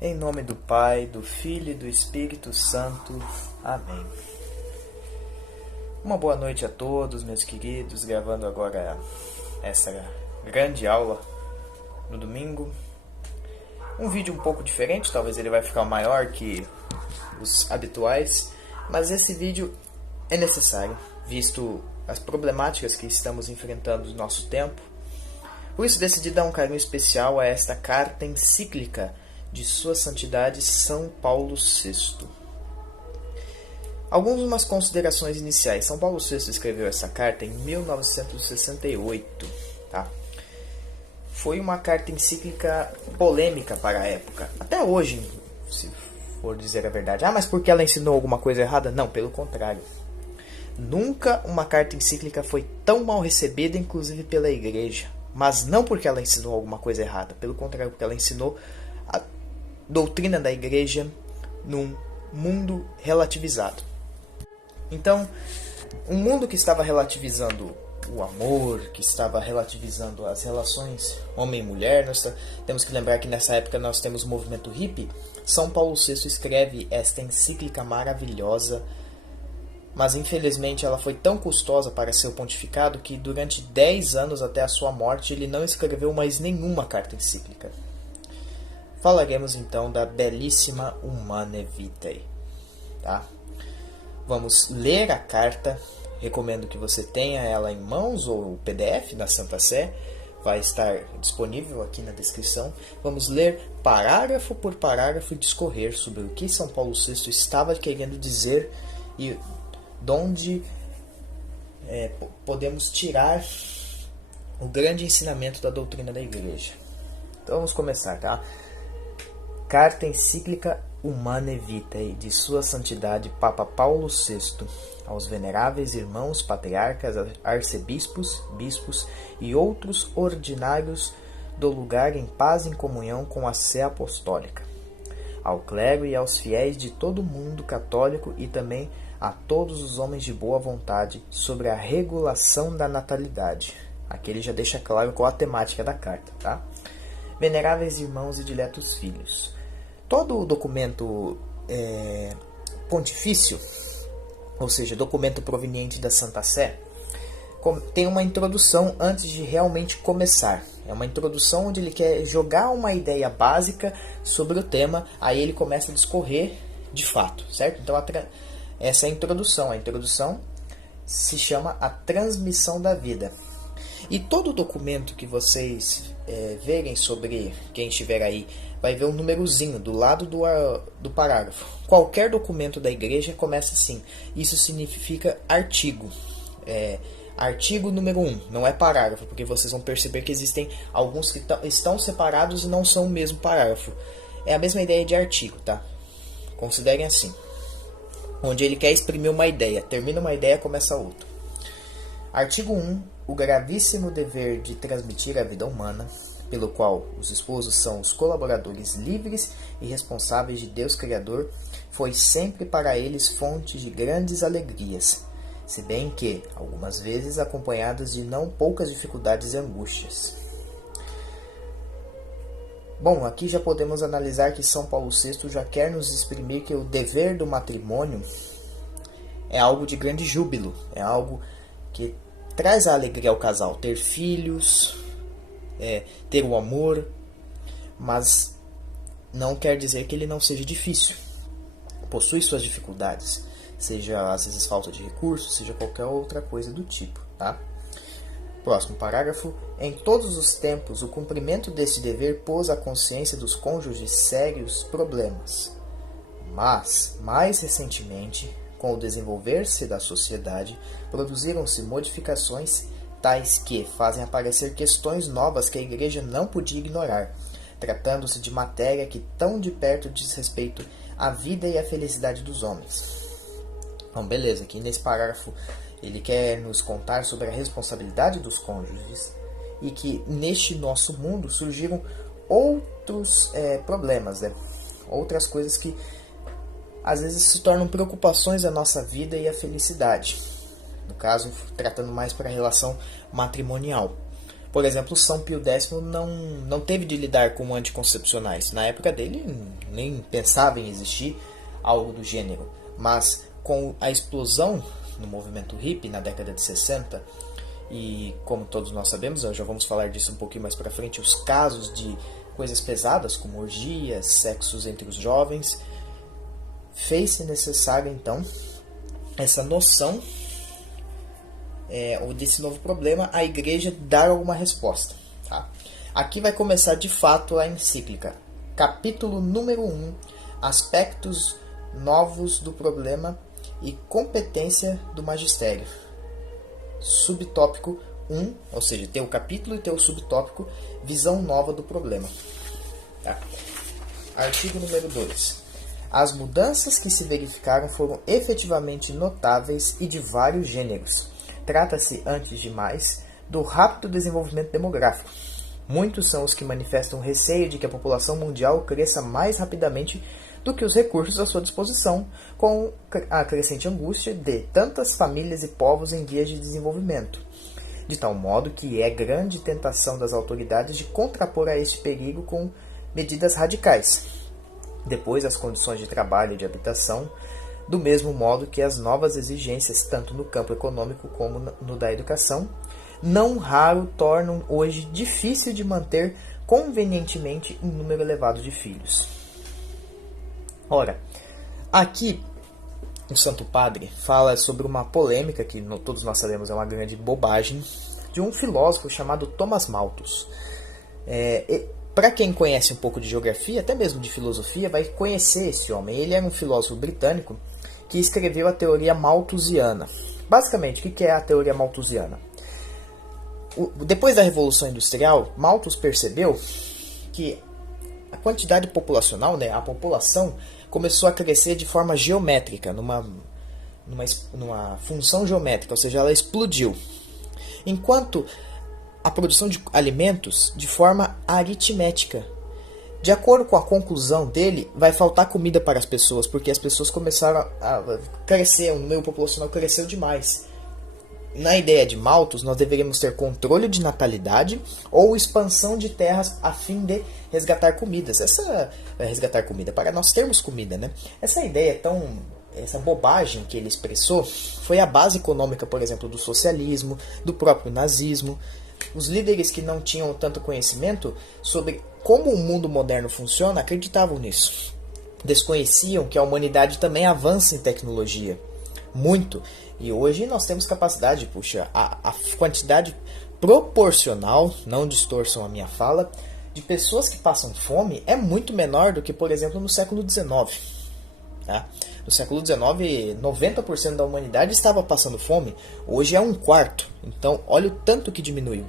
Em nome do Pai, do Filho e do Espírito Santo. Amém. Uma boa noite a todos, meus queridos, gravando agora essa grande aula no domingo. Um vídeo um pouco diferente, talvez ele vai ficar maior que os habituais, mas esse vídeo é necessário, visto as problemáticas que estamos enfrentando no nosso tempo. Por isso decidi dar um carinho especial a esta carta encíclica de Sua Santidade São Paulo VI. Algumas considerações iniciais. São Paulo VI escreveu essa carta em 1968. Tá? Foi uma carta encíclica polêmica para a época. Até hoje, se for dizer a verdade. Mas porque ela ensinou alguma coisa errada? Não, pelo contrário. Nunca uma carta encíclica foi tão mal recebida, inclusive pela Igreja. Mas não porque ela ensinou alguma coisa errada. Pelo contrário, porque ela ensinou a doutrina da Igreja num mundo relativizado. Então, um mundo que estava relativizando o amor, que estava relativizando as relações homem e mulher, nós temos que lembrar que nessa época nós temos o movimento hippie. São Paulo VI escreve esta encíclica maravilhosa, mas infelizmente ela foi tão custosa para seu pontificado que durante 10 anos até a sua morte ele não escreveu mais nenhuma carta encíclica. Falaremos então da belíssima Humanae Vitae. Tá? Vamos ler a carta. Recomendo que você tenha ela em mãos ou o PDF da Santa Sé. Vai estar disponível aqui na descrição. Vamos ler parágrafo por parágrafo e discorrer sobre o que São Paulo VI estava querendo dizer e de onde podemos tirar o grande ensinamento da doutrina da Igreja. Então vamos começar, tá? Carta encíclica Humanae Vitae de Sua Santidade Papa Paulo VI aos veneráveis irmãos patriarcas, arcebispos, bispos e outros ordinários do lugar em paz e em comunhão com a Sé Apostólica, ao clero e aos fiéis de todo o mundo católico e também a todos os homens de boa vontade sobre a regulação da natalidade. Aqui ele já deixa claro qual a temática da carta, tá? Veneráveis irmãos e diletos filhos. Todo o documento pontifício, ou seja, documento proveniente da Santa Sé, tem uma introdução antes de realmente começar. É uma introdução onde ele quer jogar uma ideia básica sobre o tema, aí ele começa a discorrer de fato, certo? Então essa é a introdução. A introdução se chama a transmissão da vida. E todo documento que vocês verem sobre, quem estiver aí, vai ver um númerozinho do lado do parágrafo. Qualquer documento da Igreja começa assim. Isso significa artigo. Artigo número 1, não é parágrafo, porque vocês vão perceber que existem alguns que estão separados e não são o mesmo parágrafo. É a mesma ideia de artigo, tá? Considerem assim. Onde ele quer exprimir uma ideia. Termina uma ideia, começa outra. Artigo 1. O gravíssimo dever de transmitir a vida humana, pelo qual os esposos são os colaboradores livres e responsáveis de Deus Criador, foi sempre para eles fonte de grandes alegrias, se bem que, algumas vezes, acompanhadas de não poucas dificuldades e angústias. Bom, aqui já podemos analisar que São Paulo VI já quer nos exprimir que o dever do matrimônio é algo de grande júbilo, é algo que traz a alegria ao casal, ter filhos, ter o amor, mas não quer dizer que ele não seja difícil. Possui suas dificuldades, seja às vezes falta de recursos, seja qualquer outra coisa do tipo, tá? Próximo parágrafo. Em todos os tempos, o cumprimento desse dever pôs à consciência dos cônjuges sérios problemas. Mas, mais recentemente, com o desenvolver-se da sociedade, produziram-se modificações tais que fazem aparecer questões novas que a Igreja não podia ignorar, tratando-se de matéria que tão de perto diz respeito à vida e à felicidade dos homens. Então, beleza, aqui nesse parágrafo ele quer nos contar sobre a responsabilidade dos cônjuges e que neste nosso mundo surgiram outros problemas, outras coisas que às vezes se tornam preocupações da nossa vida e a felicidade. No caso, tratando mais para a relação matrimonial. Por exemplo, São Pio X não teve de lidar com anticoncepcionais. Na época dele, nem pensava em existir algo do gênero. Mas com a explosão no movimento hippie na década de 60, e como todos nós sabemos, já vamos falar disso um pouquinho mais para frente, os casos de coisas pesadas como orgias, sexos entre os jovens, fez-se necessário então essa noção desse novo problema, a igreja dar alguma resposta. Tá? Aqui vai começar de fato a encíclica. Capítulo número 1, aspectos novos do problema e competência do magistério. Subtópico 1, ou seja, tem o capítulo e tem o subtópico, visão nova do problema. Tá? Artigo número 2. As mudanças que se verificaram foram efetivamente notáveis e de vários gêneros. Trata-se, antes de mais, do rápido desenvolvimento demográfico. Muitos são os que manifestam receio de que a população mundial cresça mais rapidamente do que os recursos à sua disposição, com a crescente angústia de tantas famílias e povos em vias de desenvolvimento. De tal modo que é grande tentação das autoridades de contrapor a este perigo com medidas radicais. Depois, as condições de trabalho e de habitação, do mesmo modo que as novas exigências, tanto no campo econômico como no da educação, não raro tornam hoje difícil de manter convenientemente um número elevado de filhos. Ora, aqui o Santo Padre fala sobre uma polêmica, que todos nós sabemos é uma grande bobagem, de um filósofo chamado Thomas Malthus. Para quem conhece um pouco de geografia, até mesmo de filosofia, vai conhecer esse homem. Ele era um filósofo britânico que escreveu a teoria malthusiana. Basicamente, o que é a teoria malthusiana? Depois da Revolução Industrial, Malthus percebeu que a quantidade populacional, a população, começou a crescer de forma geométrica, numa função geométrica, ou seja, ela explodiu. Enquanto a produção de alimentos de forma aritmética. De acordo com a conclusão dele, vai faltar comida para as pessoas, porque as pessoas começaram a crescer, o número populacional cresceu demais. Na ideia de Malthus, nós deveríamos ter controle de natalidade ou expansão de terras a fim de resgatar comidas. Resgatar comida, para nós termos comida, né? Essa ideia essa bobagem que ele expressou foi a base econômica, por exemplo, do socialismo, do próprio nazismo. Os líderes que não tinham tanto conhecimento sobre como o mundo moderno funciona acreditavam nisso. Desconheciam que a humanidade também avança em tecnologia. Muito. E hoje nós temos capacidade, a quantidade proporcional, não distorçam a minha fala, de pessoas que passam fome é muito menor do que, por exemplo, no século XIX. Tá? No século XIX, 90% da humanidade estava passando fome. Hoje é 1/4. Então, olha o tanto que diminuiu.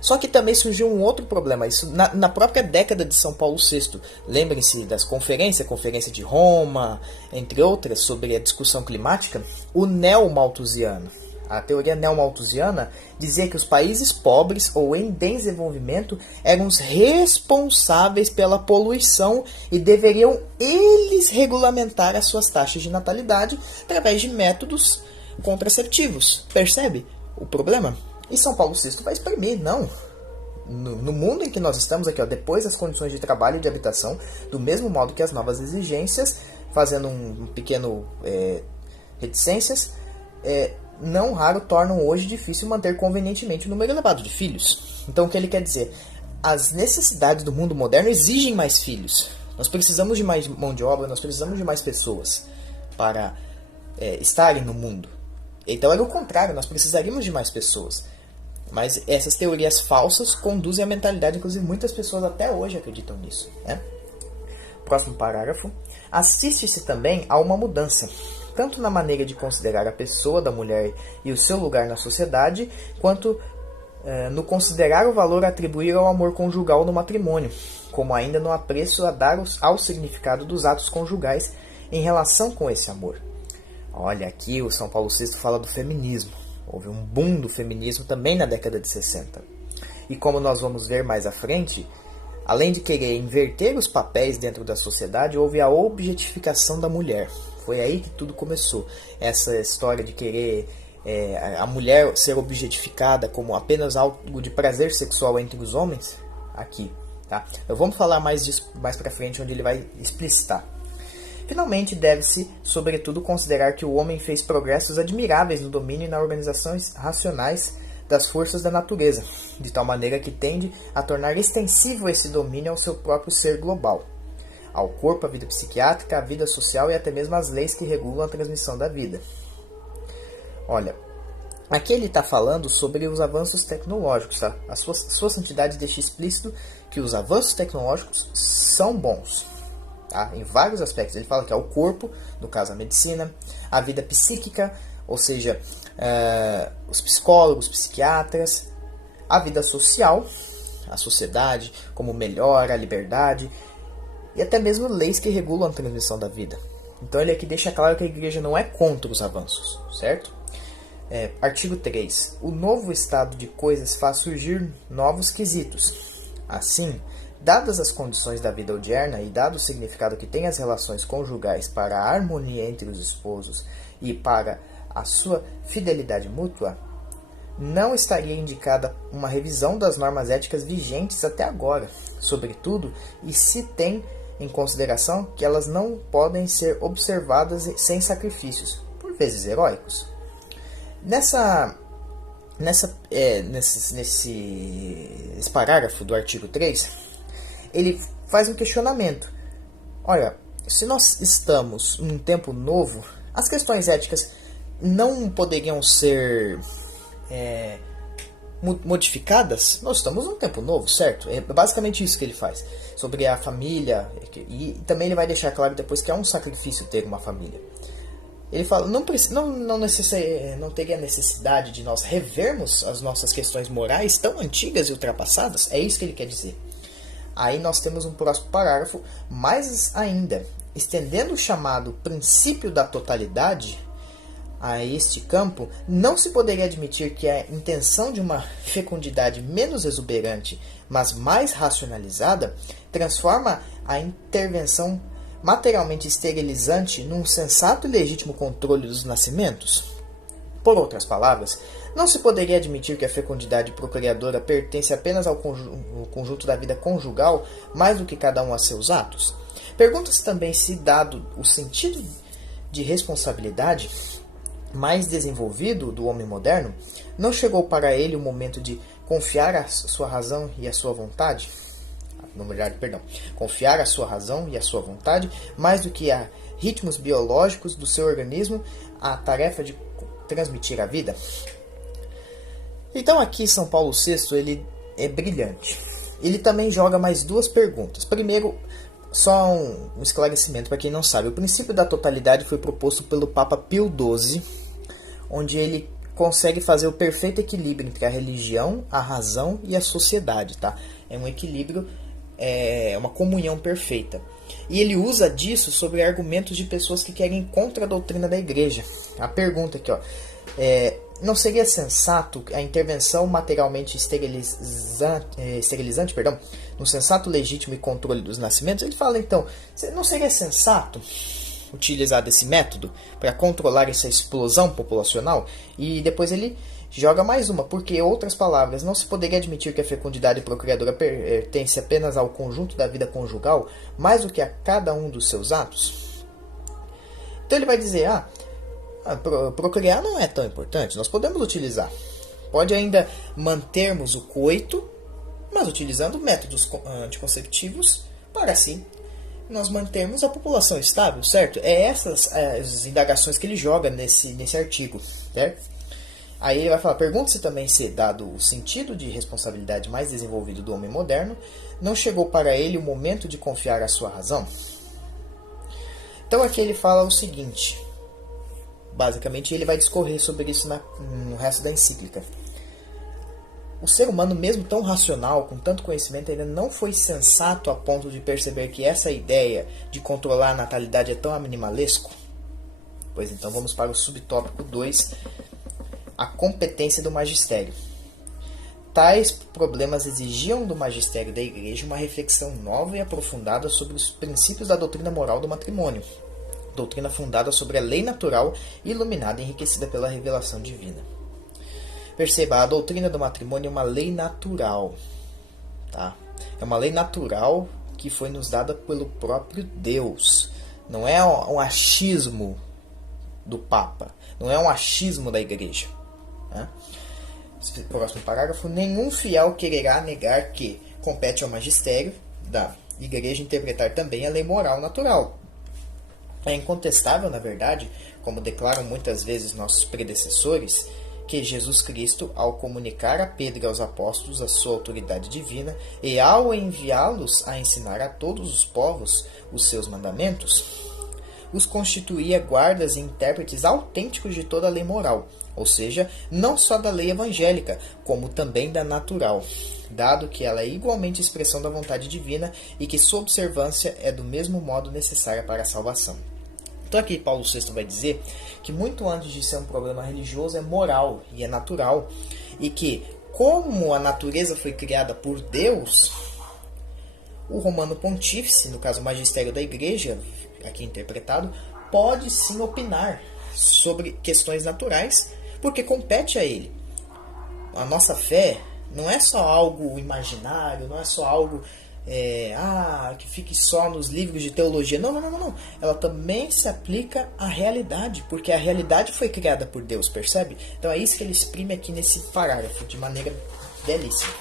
Só que também surgiu um outro problema. Isso na própria década de São Paulo VI. Lembrem-se das conferências, Conferência de Roma, entre outras, sobre a discussão climática. O neo-malthusiano. A teoria neo-malthusiana dizia que os países pobres ou em desenvolvimento eram os responsáveis pela poluição e deveriam eles regulamentar as suas taxas de natalidade através de métodos contraceptivos. Percebe o problema? E São Paulo VI vai exprimir, não. No mundo em que nós estamos aqui, depois das condições de trabalho e de habitação, do mesmo modo que as novas exigências, fazendo um pequeno reticências, não raro tornam hoje difícil manter convenientemente o número elevado de filhos. Então o que ele quer dizer? As necessidades do mundo moderno exigem mais filhos. Nós precisamos de mais mão de obra, nós precisamos de mais pessoas para estarem no mundo. Então é o contrário, nós precisaríamos de mais pessoas. Mas essas teorias falsas conduzem à mentalidade, inclusive muitas pessoas até hoje acreditam nisso. Né? Próximo parágrafo. Assiste-se também a uma mudança, tanto na maneira de considerar a pessoa da mulher e o seu lugar na sociedade, quanto no considerar o valor a atribuir ao amor conjugal no matrimônio, como ainda no apreço a dar ao significado dos atos conjugais em relação com esse amor. Olha, aqui o São Paulo VI fala do feminismo. Houve um boom do feminismo também na década de 60. E como nós vamos ver mais à frente, além de querer inverter os papéis dentro da sociedade, houve a objetificação da mulher. Foi aí que tudo começou. Essa história de querer a mulher ser objetificada como apenas algo de prazer sexual entre os homens, aqui, tá? Eu vamos falar mais disso mais pra frente, onde ele vai explicitar. Finalmente, deve-se, sobretudo, considerar que o homem fez progressos admiráveis no domínio e na organização racionais das forças da natureza, de tal maneira que tende a tornar extensivo esse domínio ao seu próprio ser global, ao corpo, à vida psiquiátrica, à vida social e até mesmo às leis que regulam a transmissão da vida. Olha, aqui ele está falando sobre os avanços tecnológicos, tá? A sua santidade deixa explícito que os avanços tecnológicos são bons, tá? Em vários aspectos. Ele fala que é o corpo, no caso a medicina, a vida psíquica, ou seja, os psicólogos, psiquiatras, a vida social, a sociedade, como melhora, a liberdade, e até mesmo leis que regulam a transmissão da vida. Então ele aqui deixa claro que a igreja não é contra os avanços, certo? Artigo 3. O novo estado de coisas faz surgir novos quesitos. Assim, dadas as condições da vida odierna e dado o significado que têm as relações conjugais para a harmonia entre os esposos e para a sua fidelidade mútua, não estaria indicada uma revisão das normas éticas vigentes até agora, sobretudo, e se tem em consideração que elas não podem ser observadas sem sacrifícios, por vezes heróicos. Nesse parágrafo do artigo 3, ele faz um questionamento. Olha, se nós estamos num tempo novo, as questões éticas não poderiam ser modificadas? Nós estamos num tempo novo, certo? É basicamente isso que ele faz. Sobre a família, e também ele vai deixar claro depois que é um sacrifício ter uma família. Ele fala, não teria necessidade de nós revermos as nossas questões morais tão antigas e ultrapassadas? É isso que ele quer dizer. Aí nós temos um próximo parágrafo, mais ainda, estendendo o chamado princípio da totalidade a este campo, não se poderia admitir que a intenção de uma fecundidade menos exuberante, mas mais racionalizada, transforma a intervenção materialmente esterilizante num sensato e legítimo controle dos nascimentos? Por outras palavras, não se poderia admitir que a fecundidade procriadora pertence apenas ao conjunto da vida conjugal, mais do que cada um a seus atos? Pergunta-se também se, dado o sentido de responsabilidade mais desenvolvido do homem moderno, não chegou para ele o momento de confiar a sua razão e a sua vontade? Confiar a sua razão e a sua vontade, mais do que a ritmos biológicos do seu organismo, a tarefa de transmitir a vida? Então aqui São Paulo VI ele é brilhante. Ele também joga mais duas perguntas. Primeiro, só um esclarecimento para quem não sabe. O princípio da totalidade foi proposto pelo Papa Pio XII, onde ele consegue fazer o perfeito equilíbrio entre a religião, a razão e a sociedade, tá? É um equilíbrio, é uma comunhão perfeita. E ele usa disso sobre argumentos de pessoas que querem ir contra a doutrina da igreja. A pergunta aqui, ó, não seria sensato a intervenção materialmente esterilizante, no sensato legítimo e controle dos nascimentos? Ele fala então, não seria sensato utilizar desse método para controlar essa explosão populacional? E depois ele joga mais uma, porque, outras palavras, não se poderia admitir que a fecundidade procriadora pertence apenas ao conjunto da vida conjugal, mais do que a cada um dos seus atos? Então ele vai dizer, procriar não é tão importante, nós podemos utilizar. Pode ainda mantermos o coito, mas utilizando métodos anticonceptivos para assim nós mantermos a população estável, certo? É essas as indagações que ele joga nesse artigo, certo? Aí ele vai falar, pergunta-se também se, dado o sentido de responsabilidade mais desenvolvido do homem moderno, não chegou para ele o momento de confiar a sua razão? Então aqui ele fala o seguinte, basicamente ele vai discorrer sobre isso no resto da encíclica. O ser humano, mesmo tão racional, com tanto conhecimento, ainda não foi sensato a ponto de perceber que essa ideia de controlar a natalidade é tão animalesco? Pois então vamos para o subtópico 2, a competência do magistério. Tais problemas exigiam do magistério da Igreja uma reflexão nova e aprofundada sobre os princípios da doutrina moral do matrimônio, doutrina fundada sobre a lei natural, iluminada e enriquecida pela revelação divina. Perceba, a doutrina do matrimônio é uma lei natural. Tá? É uma lei natural que foi nos dada pelo próprio Deus. Não é um achismo do Papa. Não é um achismo da Igreja. Né? Próximo parágrafo. Nenhum fiel quererá negar que compete ao magistério da Igreja interpretar também a lei moral natural. É incontestável, na verdade, como declaram muitas vezes nossos predecessores, que Jesus Cristo, ao comunicar a Pedro e aos apóstolos a sua autoridade divina e ao enviá-los a ensinar a todos os povos os seus mandamentos, os constituía guardas e intérpretes autênticos de toda a lei moral, ou seja, não só da lei evangélica, como também da natural, dado que ela é igualmente expressão da vontade divina e que sua observância é do mesmo modo necessária para a salvação. Então aqui Paulo VI vai dizer que muito antes de ser um problema religioso é moral e é natural, e que como a natureza foi criada por Deus, o Romano Pontífice, no caso o magistério da Igreja, aqui interpretado, pode sim opinar sobre questões naturais, porque compete a ele. A nossa fé não é só algo imaginário, não é só algo que fique só nos livros de teologia. Não. Ela também se aplica à realidade, porque a realidade foi criada por Deus, percebe? Então é isso que ele exprime aqui nesse parágrafo, de maneira belíssima.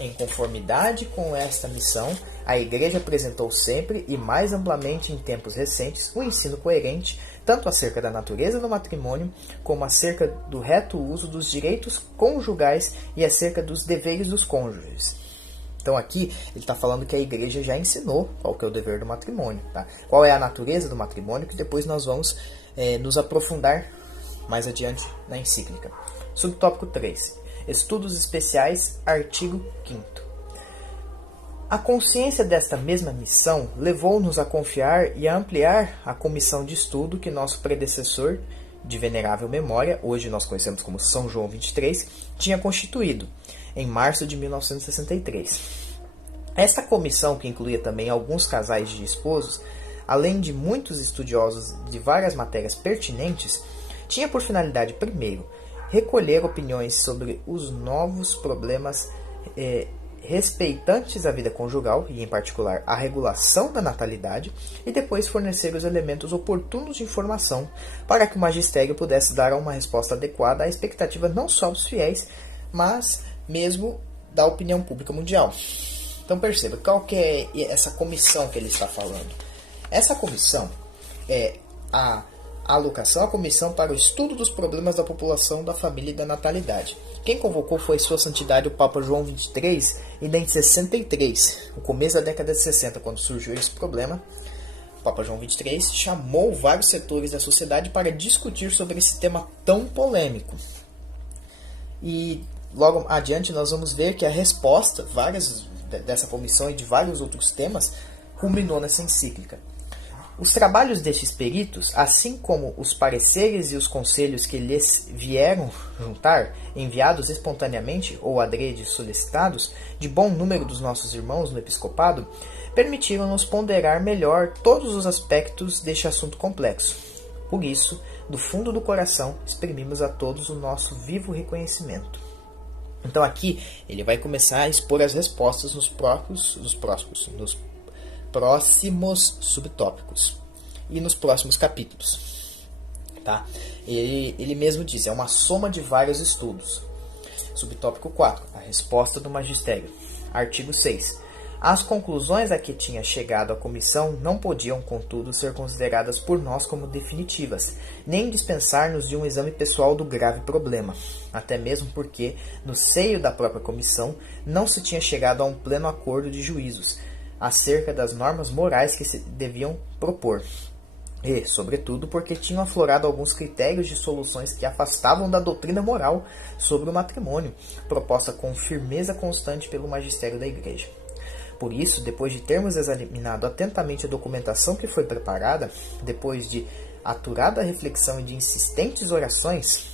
Em conformidade com esta missão, a Igreja apresentou sempre e mais amplamente em tempos recentes um ensino coerente, tanto acerca da natureza do matrimônio, como acerca do reto uso dos direitos conjugais e acerca dos deveres dos cônjuges. Então aqui ele está falando que a Igreja já ensinou qual que é o dever do matrimônio. Tá? Qual é a natureza do matrimônio, que depois nós vamos nos aprofundar mais adiante na encíclica. Subtópico 3. Estudos especiais, artigo 5º. A consciência desta mesma missão levou-nos a confiar e a ampliar a comissão de estudo que nosso predecessor, de venerável memória, hoje nós conhecemos como São João XXIII, tinha constituído, em março de 1963. Esta comissão, que incluía também alguns casais de esposos, além de muitos estudiosos de várias matérias pertinentes, tinha por finalidade, primeiro, recolher opiniões sobre os novos problemas respeitantes à vida conjugal, e em particular a regulação da natalidade, e depois fornecer os elementos oportunos de informação para que o magistério pudesse dar uma resposta adequada à expectativa não só dos fiéis, mas mesmo da opinião pública mundial. Então perceba, qual que é essa comissão que ele está falando? Essa comissão é a alocação, a comissão para o estudo dos problemas da população, da família e da natalidade. Quem convocou foi Sua Santidade o Papa João XXIII, ainda em 63, no começo da década de 60, quando surgiu esse problema. O Papa João XXIII chamou vários setores da sociedade para discutir sobre esse tema tão polêmico. E logo adiante nós vamos ver que a resposta, dessa comissão e de vários outros temas, culminou nessa encíclica. Os trabalhos destes peritos, assim como os pareceres e os conselhos que lhes vieram juntar, enviados espontaneamente ou adrede solicitados, de bom número dos nossos irmãos no episcopado, permitiram-nos ponderar melhor todos os aspectos deste assunto complexo. Por isso, do fundo do coração, exprimimos a todos o nosso vivo reconhecimento. Então aqui ele vai começar a expor as respostas nos próximos subtópicos e nos próximos capítulos. Tá? Ele mesmo diz, é uma soma de vários estudos. Subtópico 4, a resposta do magistério. Artigo 6. As conclusões a que tinha chegado a comissão não podiam, contudo, ser consideradas por nós como definitivas, nem dispensar-nos de um exame pessoal do grave problema, até mesmo porque, no seio da própria comissão, não se tinha chegado a um pleno acordo de juízos acerca das normas morais que se deviam propor, e, sobretudo, porque tinham aflorado alguns critérios de soluções que afastavam da doutrina moral sobre o matrimônio, proposta com firmeza constante pelo magistério da Igreja. Por isso, depois de termos examinado atentamente a documentação que foi preparada, depois de aturada reflexão e de insistentes orações,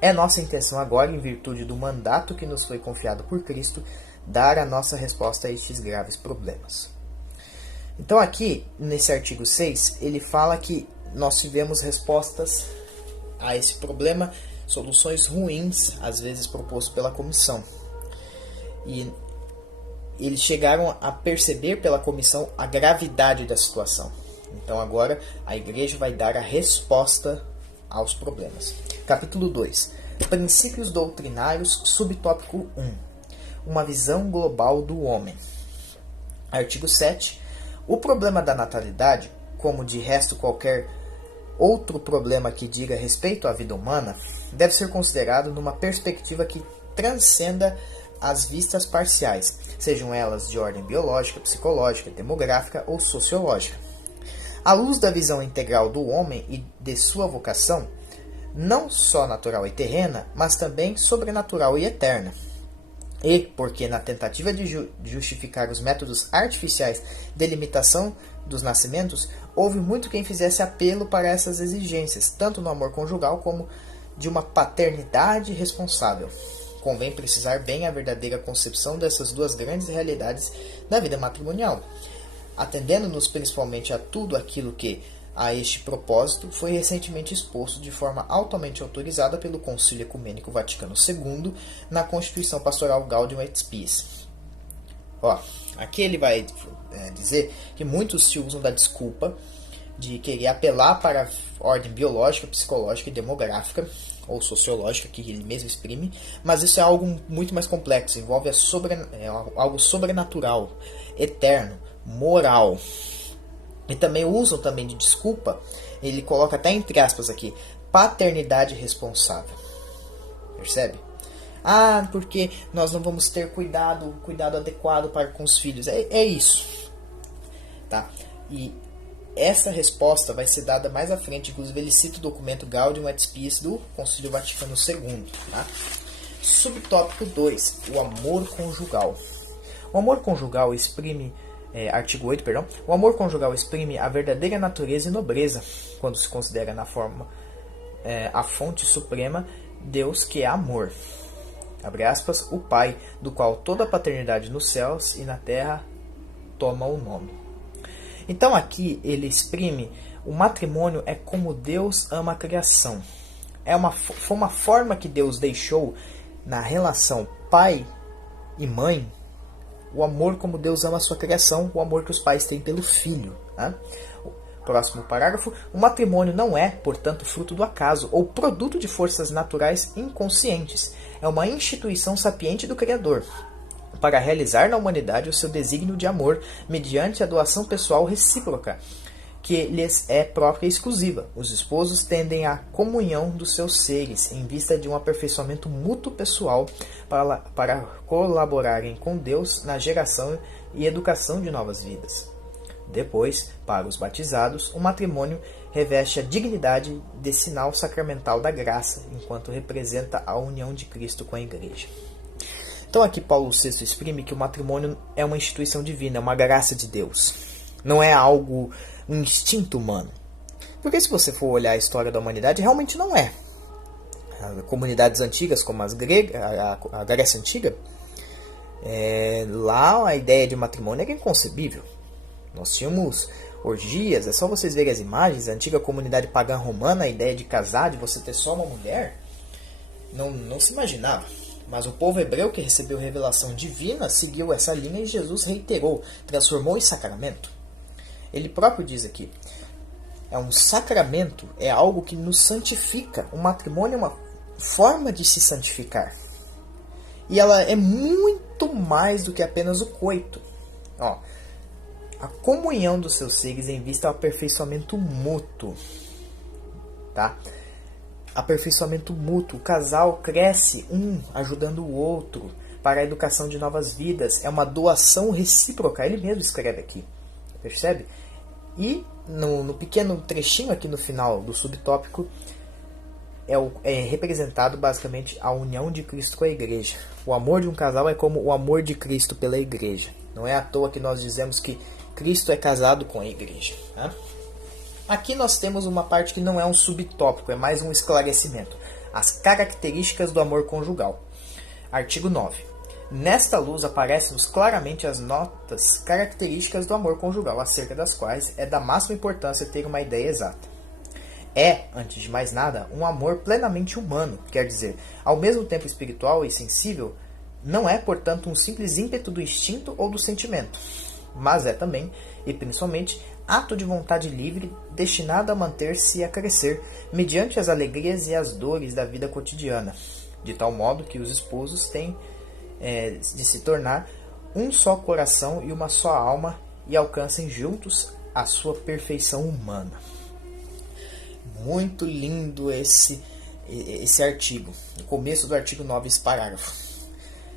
é nossa intenção agora, em virtude do mandato que nos foi confiado por Cristo, dar a nossa resposta a estes graves problemas. Então aqui, nesse artigo 6, ele fala que nós tivemos respostas a esse problema, soluções ruins, às vezes propostas pela comissão. E eles chegaram a perceber pela comissão a gravidade da situação. Então agora a igreja vai dar a resposta aos problemas. Capítulo 2. Princípios doutrinários, subtópico 1. Uma visão global do homem. Artigo 7. O problema da natalidade, como de resto qualquer outro problema que diga respeito à vida humana, deve ser considerado numa perspectiva que transcenda as vistas parciais, sejam elas de ordem biológica, psicológica, demográfica ou sociológica. À luz da visão integral do homem e de sua vocação, não só natural e terrena, mas também sobrenatural e eterna. E, porque na tentativa de justificar os métodos artificiais de limitação dos nascimentos, houve muito quem fizesse apelo para essas exigências, tanto no amor conjugal como de uma paternidade responsável. Convém precisar bem a verdadeira concepção dessas duas grandes realidades da vida matrimonial, atendendo-nos principalmente a tudo aquilo que, a este propósito, foi recentemente exposto de forma altamente autorizada pelo Concílio Ecumênico Vaticano II na Constituição Pastoral Gaudium et Spes. Aqui ele vai dizer que muitos se usam da desculpa de querer apelar para a ordem biológica, psicológica e demográfica, ou sociológica, que ele mesmo exprime, mas isso é algo muito mais complexo, envolve algo sobrenatural, eterno, moral. E também usam também de desculpa, ele coloca até entre aspas aqui, paternidade responsável. Percebe? Porque nós não vamos ter cuidado adequado para com os filhos. É isso. Tá? E essa resposta vai ser dada mais à frente, inclusive ele cita o documento Gaudium et Spes do Concílio Vaticano II. Tá? Subtópico 2, o amor conjugal. O amor conjugal exprime... artigo 8, perdão. O amor conjugal exprime a verdadeira natureza e nobreza, quando se considera na forma a fonte suprema, Deus que é amor. Abre aspas, o Pai, do qual toda a paternidade nos céus e na terra toma o nome. Então aqui ele exprime o matrimônio é como Deus ama a criação. Foi uma forma que Deus deixou na relação pai e mãe, o amor como Deus ama a sua criação, o amor que os pais têm pelo filho. Né? Próximo parágrafo. O matrimônio não é, portanto, fruto do acaso ou produto de forças naturais inconscientes. É uma instituição sapiente do Criador, para realizar na humanidade o seu desígnio de amor mediante a doação pessoal recíproca, que lhes é própria e exclusiva. Os esposos tendem à comunhão dos seus seres, em vista de um aperfeiçoamento mútuo pessoal para colaborarem com Deus na geração e educação de novas vidas. Depois, para os batizados, o matrimônio reveste a dignidade de sinal sacramental da graça, enquanto representa a união de Cristo com a Igreja. Então aqui Paulo VI exprime que o matrimônio é uma instituição divina, é uma graça de Deus. Não é algo, um instinto humano. Porque se você for olhar a história da humanidade, realmente não é. Comunidades antigas, como a Grécia Antiga, lá a ideia de matrimônio era inconcebível. Nós tínhamos orgias, é só vocês verem as imagens, a antiga comunidade pagã romana, a ideia de casar, de você ter só uma mulher, não se imaginava. Mas o povo hebreu que recebeu revelação divina seguiu essa linha e Jesus reiterou, transformou em sacramento. Ele próprio diz aqui, é um sacramento, é algo que nos santifica. O matrimônio é uma forma de se santificar. E ela é muito mais do que apenas o coito. A comunhão dos seus seres em vista ao aperfeiçoamento mútuo. Tá? Aperfeiçoamento mútuo. O casal cresce um ajudando o outro para a educação de novas vidas. É uma doação recíproca. Ele mesmo escreve aqui. Percebe? E no pequeno trechinho aqui no final do subtópico é representado basicamente a união de Cristo com a igreja. O amor de um casal é como o amor de Cristo pela igreja. Não é à toa que nós dizemos que Cristo é casado com a igreja. Tá? Aqui nós temos uma parte que não é um subtópico, é mais um esclarecimento. As características do amor conjugal. Artigo 9. Nesta luz aparecem-nos claramente as notas características do amor conjugal, acerca das quais é da máxima importância ter uma ideia exata. É, antes de mais nada, um amor plenamente humano, quer dizer, ao mesmo tempo espiritual e sensível, não é, portanto, um simples ímpeto do instinto ou do sentimento, mas é também, e principalmente, ato de vontade livre destinado a manter-se e a crescer, mediante as alegrias e as dores da vida cotidiana, de tal modo que os esposos têm de se tornar um só coração e uma só alma e alcancem juntos a sua perfeição humana. Muito lindo esse artigo, no começo do artigo 9, esse parágrafo.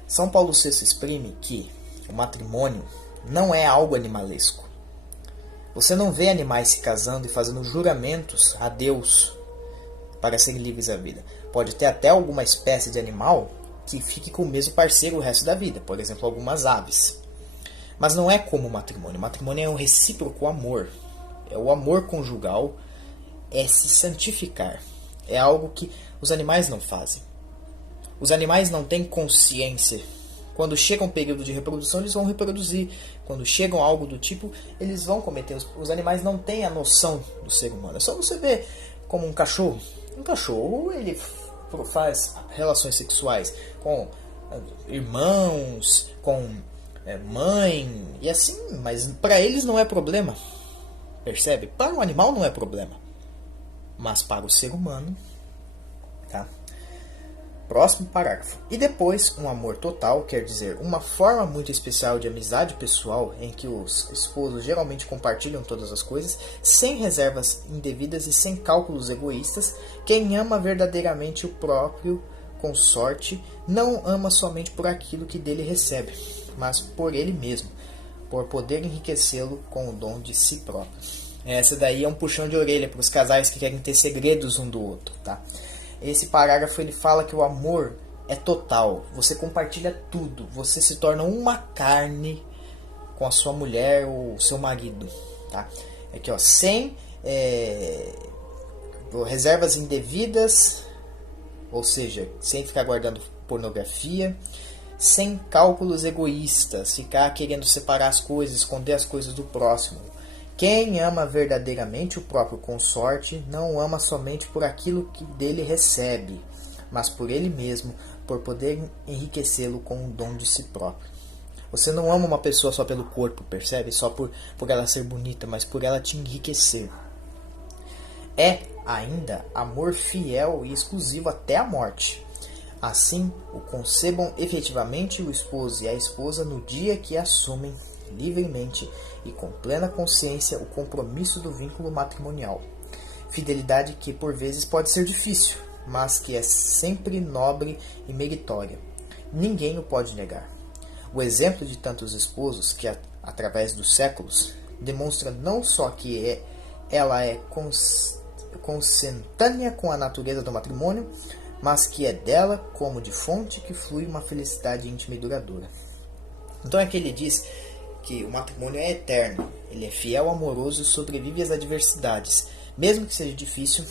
São Paulo VI exprime que o matrimônio não é algo animalesco. Você não vê animais se casando e fazendo juramentos a Deus para serem livres da vida. Pode ter até alguma espécie de animal que fique com o mesmo parceiro o resto da vida, por exemplo, algumas aves. Mas não é como o matrimônio. O matrimônio é um recíproco amor. É o amor conjugal, é se santificar. É algo que os animais não fazem. Os animais não têm consciência. Quando chega um período de reprodução, eles vão reproduzir. Quando chegam algo do tipo, eles vão cometer. Os animais não têm a noção do ser humano. É só você ver como um cachorro. Um cachorro, ele faz relações sexuais com irmãos, com mãe, e assim, mas para eles não é problema. Percebe? Para o animal não é problema. Mas para o ser humano, tá? Próximo parágrafo. E depois, um amor total, quer dizer, uma forma muito especial de amizade pessoal, em que os esposos geralmente compartilham todas as coisas, sem reservas indevidas e sem cálculos egoístas. Quem ama verdadeiramente o próprio consorte não ama somente por aquilo que dele recebe, mas por ele mesmo, por poder enriquecê-lo com o dom de si próprio. Essa daí é um puxão de orelha para os casais que querem ter segredos um do outro, tá? Esse parágrafo ele fala que o amor é total. Você compartilha tudo. Você se torna uma carne com a sua mulher ou seu marido, tá? Aqui, ó, sem reservas indevidas, ou seja, sem ficar guardando pornografia, sem cálculos egoístas, ficar querendo separar as coisas, esconder as coisas do próximo. Quem ama verdadeiramente o próprio consorte não ama somente por aquilo que dele recebe, mas por ele mesmo, por poder enriquecê-lo com o dom de si próprio. Você não ama uma pessoa só pelo corpo, percebe? Só por ela ser bonita, mas por ela te enriquecer. É ainda amor fiel e exclusivo até a morte. Assim, o concebam efetivamente o esposo e a esposa no dia que assumem livremente e com plena consciência o compromisso do vínculo matrimonial. Fidelidade que por vezes pode ser difícil, mas que é sempre nobre e meritória. Ninguém o pode negar. O exemplo de tantos esposos que, através dos séculos, demonstra não só que ela é consentânea com a natureza do matrimônio, mas que é dela como de fonte que flui uma felicidade íntima e duradoura. Então é que ele diz que o matrimônio é eterno, ele é fiel, amoroso e sobrevive às adversidades. Mesmo que seja difícil,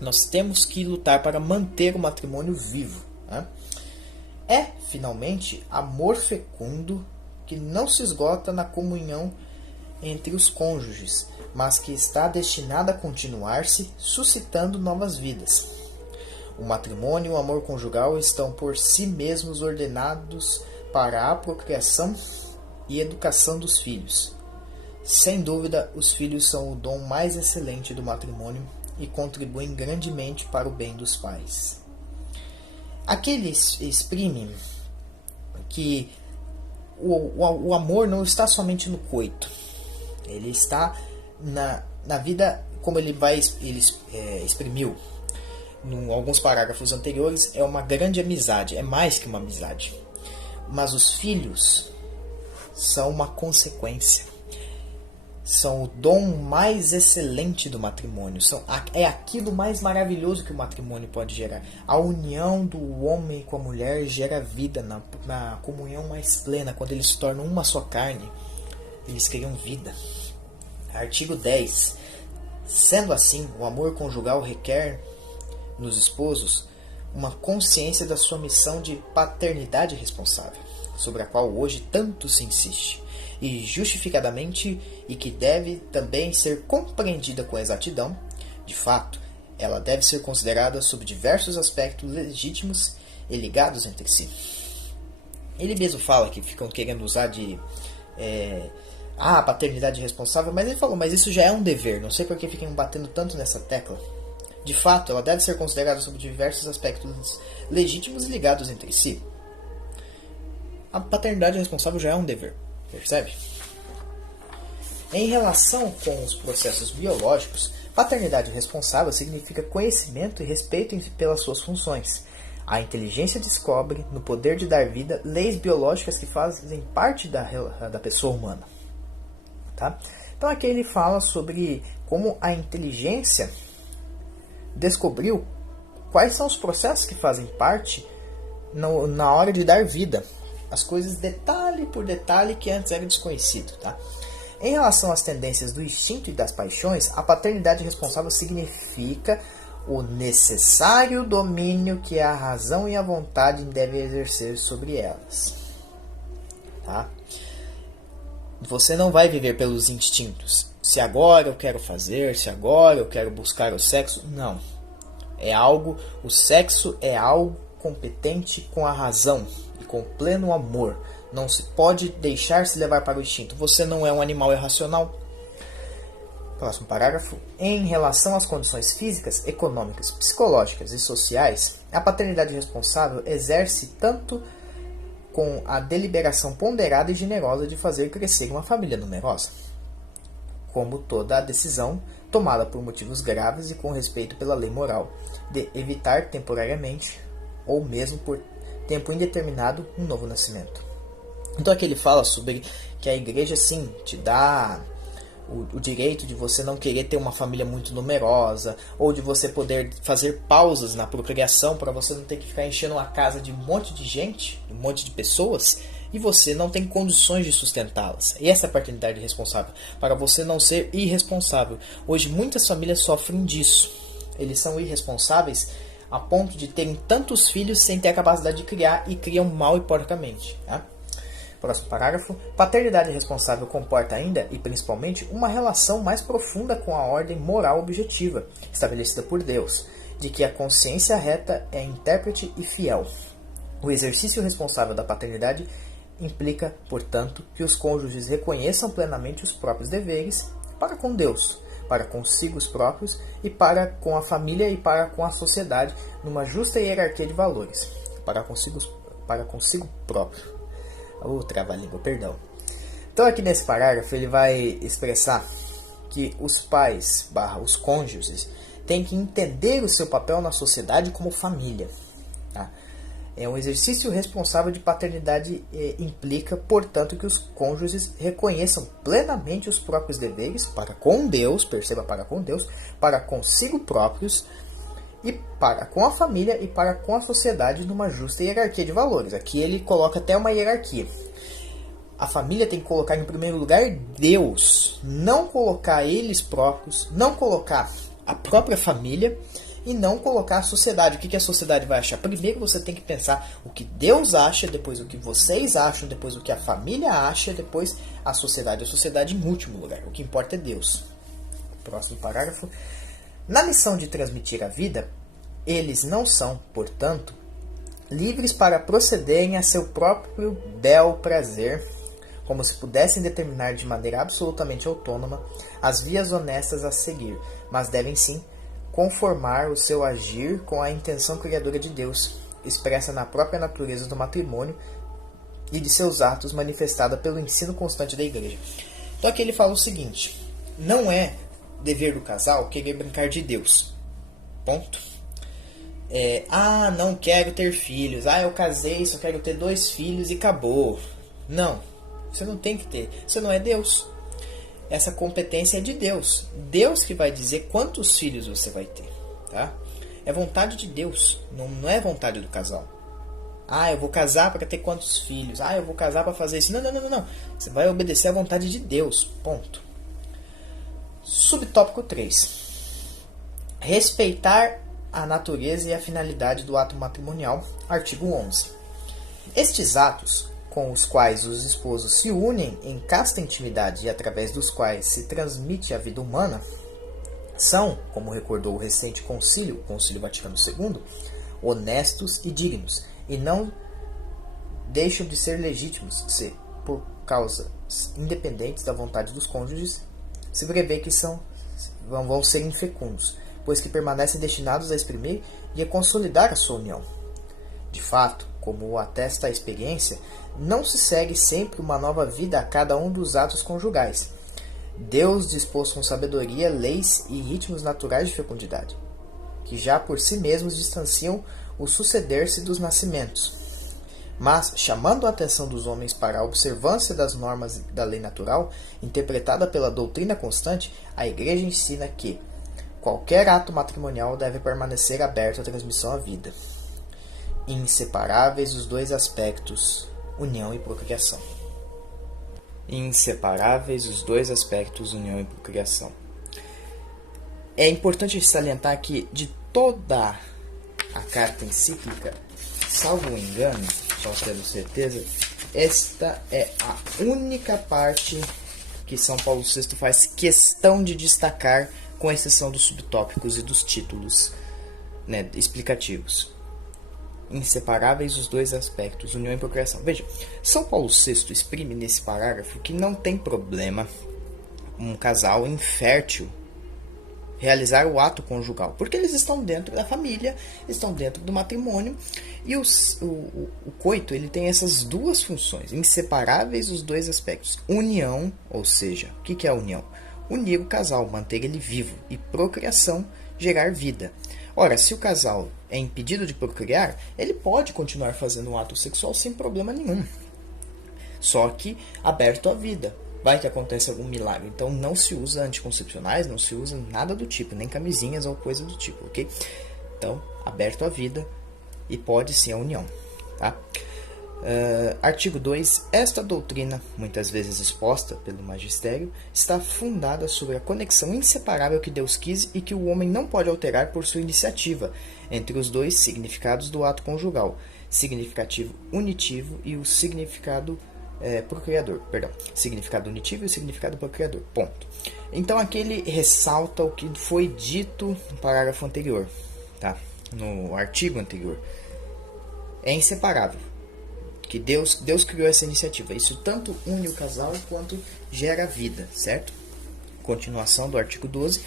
nós temos que lutar para manter o matrimônio vivo, né? É, finalmente, amor fecundo que não se esgota na comunhão entre os cônjuges, mas que está destinado a continuar-se, suscitando novas vidas. O matrimônio e o amor conjugal estão por si mesmos ordenados para a procriação e educação dos filhos. Sem dúvida, os filhos são o dom mais excelente do matrimônio e contribuem grandemente para o bem dos pais. Aqui ele exprime que o amor não está somente no coito. Ele está na vida, como ele exprimiu em alguns parágrafos anteriores, é uma grande amizade, é mais que uma amizade. Mas os filhos são uma consequência. São o dom mais excelente do matrimônio. É aquilo mais maravilhoso que o matrimônio pode gerar. A união do homem com a mulher gera vida na comunhão mais plena. Quando eles se tornam uma só carne, eles criam vida. Artigo 10. Sendo assim, o amor conjugal requer nos esposos uma consciência da sua missão de paternidade responsável, sobre a qual hoje tanto se insiste, e justificadamente, e que deve também ser compreendida com exatidão. De fato, ela deve ser considerada sob diversos aspectos legítimos e ligados entre si. Ele mesmo fala que ficam querendo usar de paternidade responsável, mas ele falou, mas isso já é um dever, não sei por que ficam batendo tanto nessa tecla. De fato, ela deve ser considerada sob diversos aspectos legítimos e ligados entre si. A paternidade responsável já é um dever, percebe? Em relação com os processos biológicos, paternidade responsável significa conhecimento e respeito pelas suas funções. A inteligência descobre, no poder de dar vida, leis biológicas que fazem parte da pessoa humana. Tá? Então aqui ele fala sobre como a inteligência descobriu quais são os processos que fazem parte na hora de dar vida. As coisas detalhe por detalhe que antes era desconhecido. Tá? Em relação às tendências do instinto e das paixões, a paternidade responsável significa o necessário domínio que a razão e a vontade devem exercer sobre elas. Tá? Você não vai viver pelos instintos. Se agora eu quero fazer, se agora eu quero buscar o sexo. Não. O sexo é algo competente com a razão e com pleno amor. Não se pode deixar se levar para o instinto. Você não é um animal irracional. Próximo parágrafo. Em relação às condições físicas, econômicas, psicológicas e sociais, a paternidade responsável exerce tanto com a deliberação ponderada e generosa de fazer crescer uma família numerosa, como toda a decisão tomada por motivos graves e com respeito pela lei moral, de evitar temporariamente, ou mesmo por tempo indeterminado, um novo nascimento. Então aqui ele fala sobre que a igreja sim te dá o direito de você não querer ter uma família muito numerosa, ou de você poder fazer pausas na procriação para você não ter que ficar enchendo uma casa de um monte de gente, um monte de pessoas, e você não tem condições de sustentá-las. E essa é a paternidade responsável, para você não ser irresponsável. Hoje muitas famílias sofrem disso. Eles são irresponsáveis a ponto de terem tantos filhos sem ter a capacidade de criar e criam mal e porcamente. Tá? Próximo parágrafo. Paternidade responsável comporta ainda, e principalmente, uma relação mais profunda com a ordem moral objetiva, estabelecida por Deus, de que a consciência reta é intérprete e fiel. O exercício responsável da paternidade implica, portanto, que os cônjuges reconheçam plenamente os próprios deveres para com Deus, para consigo os próprios e para com a família e para com a sociedade, numa justa hierarquia de valores. Para consigo próprio. Trava-língua, perdão. Então aqui nesse parágrafo ele vai expressar que os pais / os cônjuges têm que entender o seu papel na sociedade como família. Tá? É um exercício responsável de paternidade implica, portanto, que os cônjuges reconheçam plenamente os próprios deveres para com Deus, perceba, para com Deus, para consigo próprios, e para com a família e para com a sociedade numa justa hierarquia de valores. Aqui ele coloca até uma hierarquia. A família tem que colocar em primeiro lugar Deus, não colocar eles próprios, não colocar a própria família e não colocar a sociedade. O que a sociedade vai achar? Primeiro você tem que pensar o que Deus acha, depois o que vocês acham, depois o que a família acha, depois a sociedade. A sociedade em último lugar. O que importa é Deus. Próximo parágrafo. Na missão de transmitir a vida, eles não são, portanto, livres para procederem a seu próprio bel prazer, como se pudessem determinar de maneira absolutamente autônoma as vias honestas a seguir, mas devem sim conformar o seu agir com a intenção criadora de Deus, expressa na própria natureza do matrimônio e de seus atos, manifestada pelo ensino constante da igreja. Então aqui ele fala o seguinte: não é dever do casal querer brincar de Deus. Ponto. Não quero ter filhos. Eu casei, só quero ter 2 filhos e acabou. Não. Você não tem que ter. Você não é Deus. Essa competência é de Deus. Deus que vai dizer quantos filhos você vai ter. Tá? É vontade de Deus. Não é vontade do casal. Eu vou casar para ter quantos filhos. Eu vou casar para fazer isso. Não. Você vai obedecer à vontade de Deus. Ponto. Subtópico 3. Respeitar a natureza e a finalidade do ato matrimonial, artigo 11. Estes atos, com os quais os esposos se unem em casta intimidade e através dos quais se transmite a vida humana, são, como recordou o recente Concílio Vaticano II, honestos e dignos, e não deixam de ser legítimos se, por causas independentes da vontade dos cônjuges, se prevê que vão ser infecundos, pois que permanecem destinados a exprimir e a consolidar a sua união. De fato, como atesta a experiência, não se segue sempre uma nova vida a cada um dos atos conjugais. Deus dispôs com sabedoria leis e ritmos naturais de fecundidade, que já por si mesmos distanciam o suceder-se dos nascimentos. Mas, chamando a atenção dos homens para a observância das normas da lei natural, interpretada pela doutrina constante, a Igreja ensina que qualquer ato matrimonial deve permanecer aberto à transmissão à vida. Inseparáveis os dois aspectos, união e procriação. Inseparáveis os dois aspectos, união e procriação. É importante salientar que de toda a carta encíclica, salvo o engano, só tendo certeza, esta é a única parte que São Paulo VI faz questão de destacar, com exceção dos subtópicos e dos títulos, explicativos. Inseparáveis os dois aspectos, união e procriação. Veja, São Paulo VI exprime nesse parágrafo que não tem problema um casal infértil realizar o ato conjugal, porque eles estão dentro da família, estão dentro do matrimônio, e o coito ele tem essas duas funções, inseparáveis os dois aspectos. União, ou seja, o que é a união? Unir o casal, manter ele vivo, e procriação, gerar vida. Ora, se o casal é impedido de procriar, ele pode continuar fazendo um ato sexual sem problema nenhum, só que aberto à vida. Vai que acontece algum milagre. Então não se usa anticoncepcionais, não se usa nada do tipo, nem camisinhas ou coisa do tipo, ok? Então, aberto à vida e pode sim a união, tá? Artigo 2. Esta doutrina, muitas vezes exposta pelo magistério, está fundada sobre a conexão inseparável que Deus quis e que o homem não pode alterar por sua iniciativa entre os dois significados do ato conjugal, significativo unitivo e o significado procriador, significado unitivo e o significado procriador, ponto. Então aqui ele ressalta o que foi dito no parágrafo anterior, tá? No artigo anterior. É inseparável, que Deus criou essa iniciativa. Isso tanto une o casal quanto gera vida, certo? Continuação do artigo 12.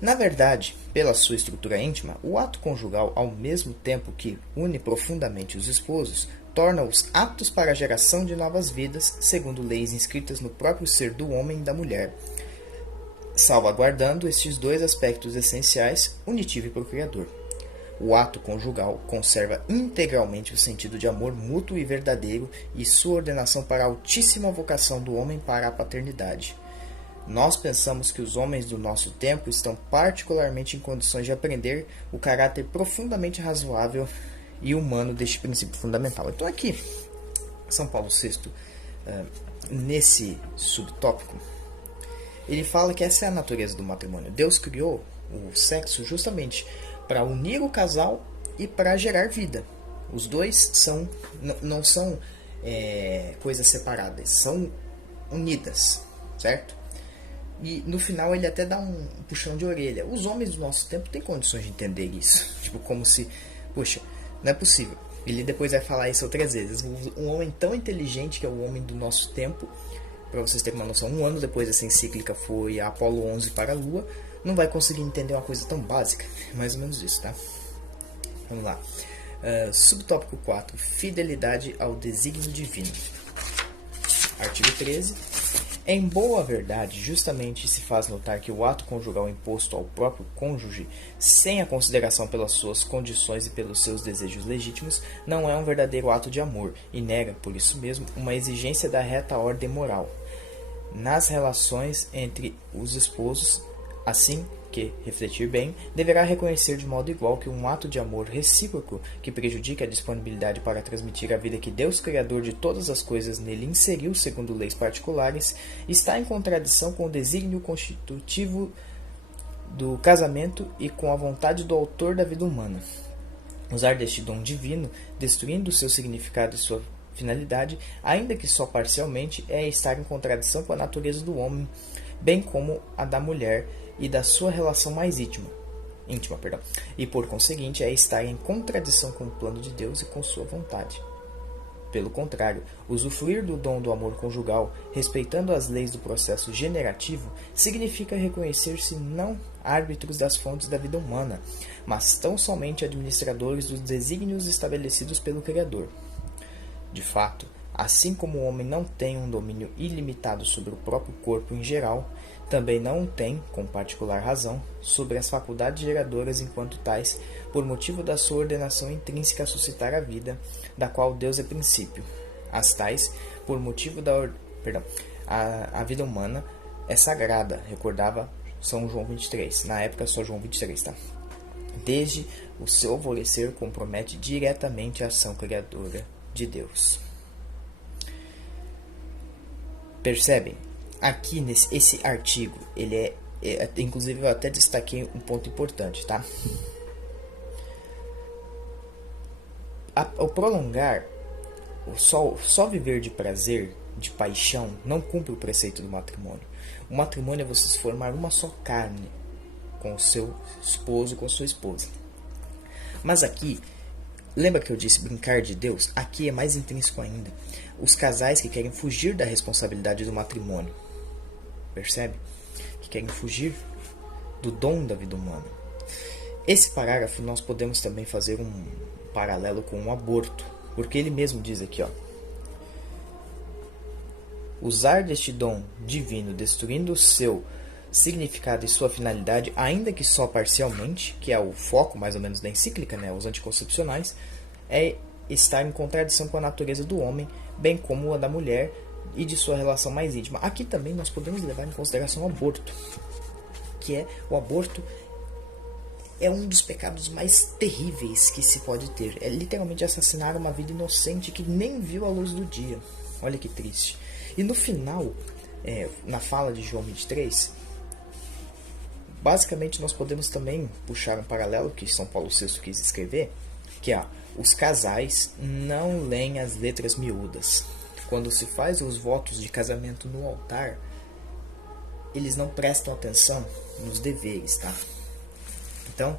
Na verdade, pela sua estrutura íntima, o ato conjugal, ao mesmo tempo que une profundamente os esposos, torna-os aptos para a geração de novas vidas, segundo leis inscritas no próprio ser do homem e da mulher, salvaguardando estes dois aspectos essenciais, unitivo e procriador. O ato conjugal conserva integralmente o sentido de amor mútuo e verdadeiro e sua ordenação para a altíssima vocação do homem para a paternidade. Nós pensamos que os homens do nosso tempo estão particularmente em condições de aprender o caráter profundamente razoável e humano deste princípio fundamental. Então aqui, São Paulo VI, nesse subtópico, ele fala que essa é a natureza do matrimônio. Deus criou o sexo justamente para unir o casal e para gerar vida. Os dois não são coisas separadas, são unidas, certo? E no final ele até dá um puxão de orelha. Os homens do nosso tempo têm condições de entender isso. Tipo, como se, poxa, não é possível. Ele depois vai falar isso outras vezes. Um homem tão inteligente que é o homem do nosso tempo, para vocês terem uma noção, 1 ano depois dessa encíclica foi a Apolo 11 para a Lua, não vai conseguir entender uma coisa tão básica. É mais ou menos isso, tá? Vamos lá. Subtópico 4. Fidelidade ao desígnio divino. Artigo 13. Em boa verdade, justamente se faz notar que o ato conjugal imposto ao próprio cônjuge, sem a consideração pelas suas condições e pelos seus desejos legítimos, não é um verdadeiro ato de amor, e nega, por isso mesmo, uma exigência da reta ordem moral nas relações entre os esposos, assim que, refletir bem, deverá reconhecer de modo igual que um ato de amor recíproco que prejudica a disponibilidade para transmitir a vida que Deus, Criador de todas as coisas, nele inseriu segundo leis particulares, está em contradição com o desígnio constitutivo do casamento e com a vontade do autor da vida humana. Usar deste dom divino, destruindo seu significado e sua finalidade, ainda que só parcialmente, é estar em contradição com a natureza do homem, bem como a da mulher e da sua relação mais íntima, e por conseguinte é estar em contradição com o plano de Deus e com sua vontade. Pelo contrário, usufruir do dom do amor conjugal, respeitando as leis do processo generativo, significa reconhecer-se não árbitros das fontes da vida humana, mas tão somente administradores dos desígnios estabelecidos pelo Criador. De fato, assim como o homem não tem um domínio ilimitado sobre o próprio corpo em geral, também não o tem, com particular razão, sobre as faculdades geradoras enquanto tais, por motivo da sua ordenação intrínseca a suscitar a vida, da qual Deus é princípio. As tais, por motivo da a vida humana é sagrada, recordava São João 23, na época só João 23, tá? Desde o seu alvorecer compromete diretamente a ação criadora de Deus. Percebem? Aqui esse artigo, ele inclusive eu até destaquei um ponto importante, tá? Ao prolongar, só viver de prazer, de paixão, não cumpre o preceito do matrimônio. O matrimônio é você se formar uma só carne com o seu esposo, com a sua esposa. Mas aqui, lembra que eu disse brincar de Deus? Aqui é mais intrínseco ainda. Os casais que querem fugir da responsabilidade do matrimônio, percebe? Que querem fugir do dom da vida humana. Esse parágrafo nós podemos também fazer um paralelo com o aborto, porque ele mesmo diz aqui, ó: usar deste dom divino, destruindo o seu significado e sua finalidade, ainda que só parcialmente, que é o foco mais ou menos da encíclica, né, os anticoncepcionais, é estar em contradição com a natureza do homem, bem como a da mulher e de sua relação mais íntima. Aqui também nós podemos levar em consideração o aborto, que é o aborto é um dos pecados mais terríveis que se pode ter. É literalmente assassinar uma vida inocente que nem viu a luz do dia. Olha que triste. E no final, na fala de João 23, basicamente nós podemos também puxar um paralelo que São Paulo VI quis escrever, que é: os casais não leem as letras miúdas. Quando se faz os votos de casamento no altar, eles não prestam atenção nos deveres, tá? Então,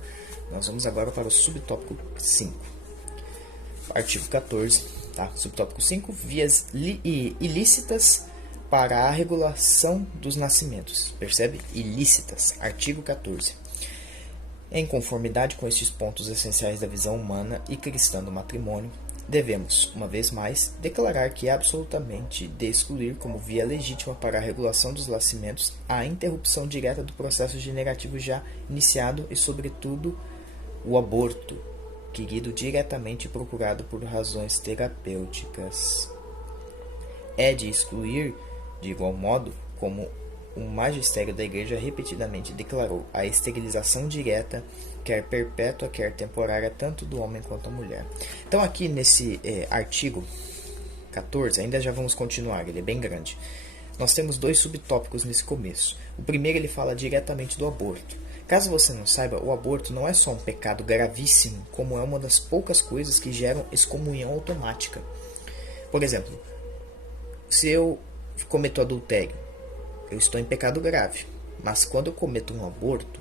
nós vamos agora para o subtópico 5. Artigo 14, tá? Subtópico 5, vias ilícitas para a regulação dos nascimentos. Percebe? Ilícitas. Artigo 14. Em conformidade com estes pontos essenciais da visão humana e cristã do matrimônio, devemos, uma vez mais, declarar que é absolutamente de excluir como via legítima para a regulação dos nascimentos a interrupção direta do processo generativo já iniciado e, sobretudo, o aborto, querido diretamente procurado por razões terapêuticas. É de excluir, de igual modo, como o magistério da Igreja repetidamente declarou, a esterilização direta, quer perpétua, quer temporária, tanto do homem quanto da mulher. Então aqui nesse artigo 14, ainda já vamos continuar, ele é bem grande. Nós temos dois subtópicos nesse começo. O primeiro ele fala diretamente do aborto. Caso você não saiba, o aborto não é só um pecado gravíssimo, como é uma das poucas coisas que geram excomunhão automática. Por exemplo, se eu cometo adultério, eu estou em pecado grave. Mas quando eu cometo um aborto,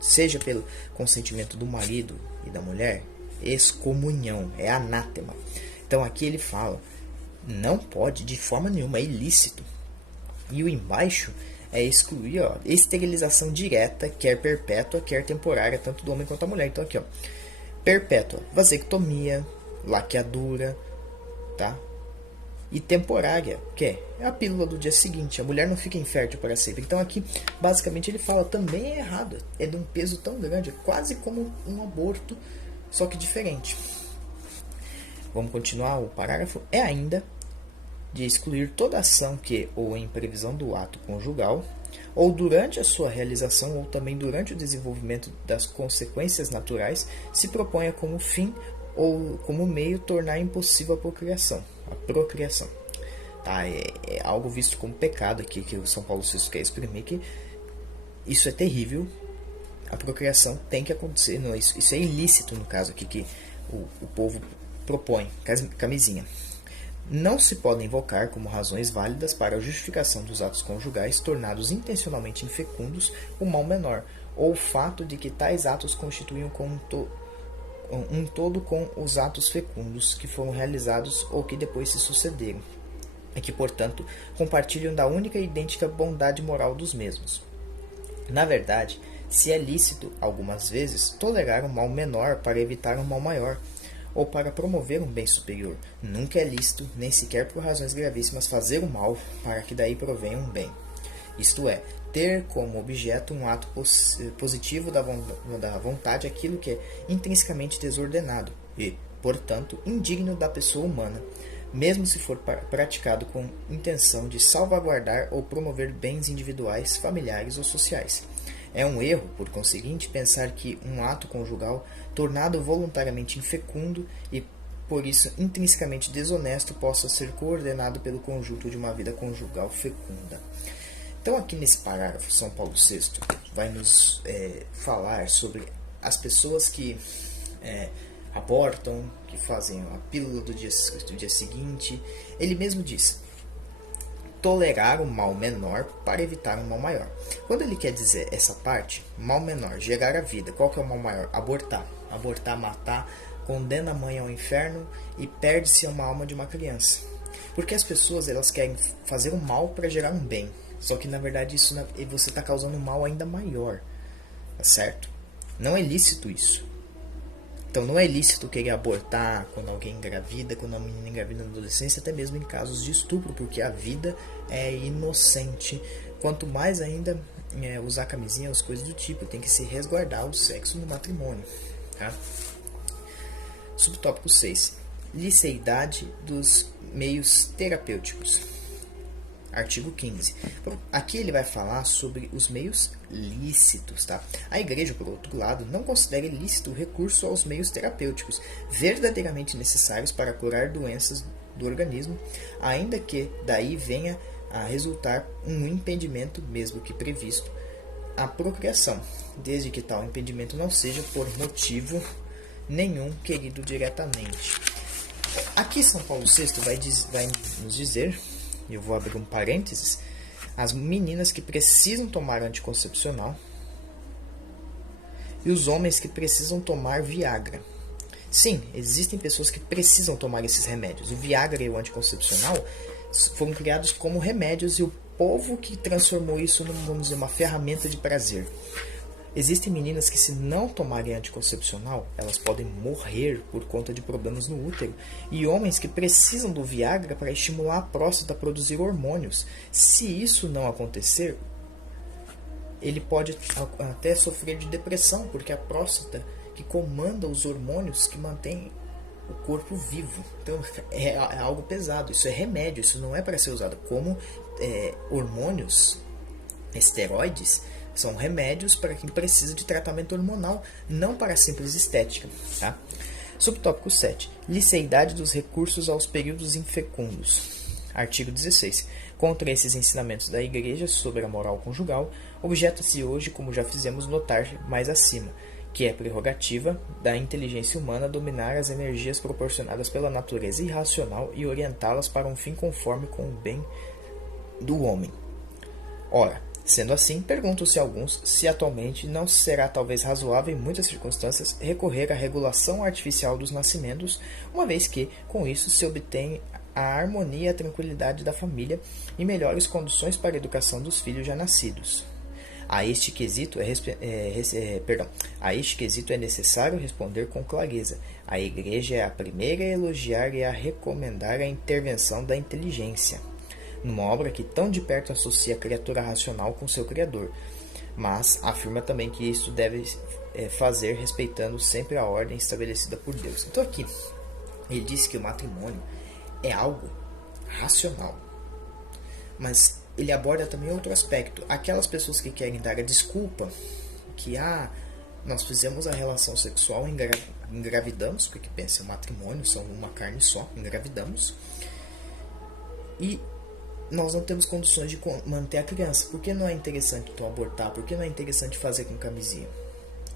seja pelo consentimento do marido e da mulher, excomunhão, é anátema. Então aqui ele fala, não pode de forma nenhuma, é ilícito. E o embaixo é excluir, ó, esterilização direta, quer perpétua, quer temporária, tanto do homem quanto da mulher. Então aqui, ó, perpétua, vasectomia, laqueadura, tá? E temporária, que é a pílula do dia seguinte. A mulher não fica infértil para sempre. Então aqui, basicamente, ele fala também é errado. É de um peso tão grande, é quase como um aborto, só que diferente. Vamos continuar o parágrafo. É ainda de excluir toda ação que, ou em previsão do ato conjugal, ou durante a sua realização, ou também durante o desenvolvimento das consequências naturais, se proponha como fim ou como meio tornar impossível a procriação. Tá? É algo visto como pecado aqui, que o São Paulo VI quer exprimir, que isso é terrível, a procriação tem que acontecer. Não, isso é ilícito no caso aqui que o povo propõe, camisinha. Não se podem invocar como razões válidas para a justificação dos atos conjugais tornados intencionalmente infecundos o mal menor, ou o fato de que tais atos constituíam um todo com os atos fecundos que foram realizados ou que depois se sucederam, e que, portanto, compartilham da única e idêntica bondade moral dos mesmos. Na verdade, se é lícito, algumas vezes, tolerar um mal menor para evitar um mal maior, ou para promover um bem superior, nunca é lícito, nem sequer por razões gravíssimas, fazer o mal para que daí provenha um bem. Isto é, ter como objeto um ato positivo da vontade aquilo que é intrinsecamente desordenado e, portanto, indigno da pessoa humana, mesmo se for praticado com intenção de salvaguardar ou promover bens individuais, familiares ou sociais. É um erro, por conseguinte, pensar que um ato conjugal, tornado voluntariamente infecundo e, por isso, intrinsecamente desonesto, possa ser coordenado pelo conjunto de uma vida conjugal fecunda. Então, aqui nesse parágrafo, São Paulo VI vai nos falar sobre as pessoas que abortam, que fazem a pílula do dia seguinte. Ele mesmo diz: tolerar o mal menor para evitar um mal maior. Quando ele quer dizer essa parte, mal menor, gerar a vida, qual que é o mal maior? Abortar. Abortar, matar, condena a mãe ao inferno e perde-se uma alma de uma criança. Porque as pessoas elas querem fazer o mal para gerar um bem. Só que na verdade isso você está causando um mal ainda maior. Tá certo? Não é lícito isso. Então não é lícito querer abortar quando alguém engravida, quando a menina engravida na adolescência, até mesmo em casos de estupro, porque a vida é inocente. Quanto mais ainda usar camisinha, as coisas do tipo, tem que se resguardar o sexo no matrimônio. Tá? Subtópico 6. Liceidade dos meios terapêuticos. Artigo 15. Aqui ele vai falar sobre os meios lícitos. Tá? A Igreja, por outro lado, não considera ilícito o recurso aos meios terapêuticos verdadeiramente necessários para curar doenças do organismo, ainda que daí venha a resultar um impedimento, mesmo que previsto, à procriação, desde que tal impedimento não seja por motivo nenhum querido diretamente. Aqui São Paulo VI vai nos dizer, eu vou abrir um parênteses, as meninas que precisam tomar anticoncepcional e os homens que precisam tomar Viagra. Sim, existem pessoas que precisam tomar esses remédios. O Viagra e o anticoncepcional foram criados como remédios e o povo que transformou isso numa, vamos dizer, uma ferramenta de prazer. Existem meninas que, se não tomarem anticoncepcional, elas podem morrer por conta de problemas no útero. E homens que precisam do Viagra para estimular a próstata a produzir hormônios. Se isso não acontecer, ele pode até sofrer de depressão, porque a próstata que comanda os hormônios que mantém o corpo vivo. Então é algo pesado, isso é remédio, isso não é para ser usado como hormônios, esteroides. São remédios para quem precisa de tratamento hormonal, não para simples estética. Tá? Subtópico 7. Liceidade dos recursos aos períodos infecundos. Artigo 16. Contra esses ensinamentos da Igreja sobre a moral conjugal, objeta-se hoje, como já fizemos notar mais acima, que é prerrogativa da inteligência humana dominar as energias proporcionadas pela natureza irracional e orientá-las para um fim conforme com o bem do homem. Ora, sendo assim, perguntam-se alguns se atualmente não será talvez razoável em muitas circunstâncias recorrer à regulação artificial dos nascimentos, uma vez que, com isso, se obtém a harmonia e a tranquilidade da família e melhores condições para a educação dos filhos já nascidos. A este quesito é necessário responder com clareza. A Igreja é a primeira a elogiar e a recomendar a intervenção da inteligência, numa obra que tão de perto associa a criatura racional com seu Criador, mas afirma também que isso deve fazer respeitando sempre a ordem estabelecida por Deus. Então aqui, ele diz que o matrimônio é algo racional, mas ele aborda também outro aspecto. Aquelas pessoas que querem dar a desculpa que nós fizemos a relação sexual, engravidamos, porque pensa, o matrimônio são uma carne só, engravidamos, e nós não temos condições de manter a criança. Por que não é interessante tu abortar? Por que não é interessante fazer com camisinha?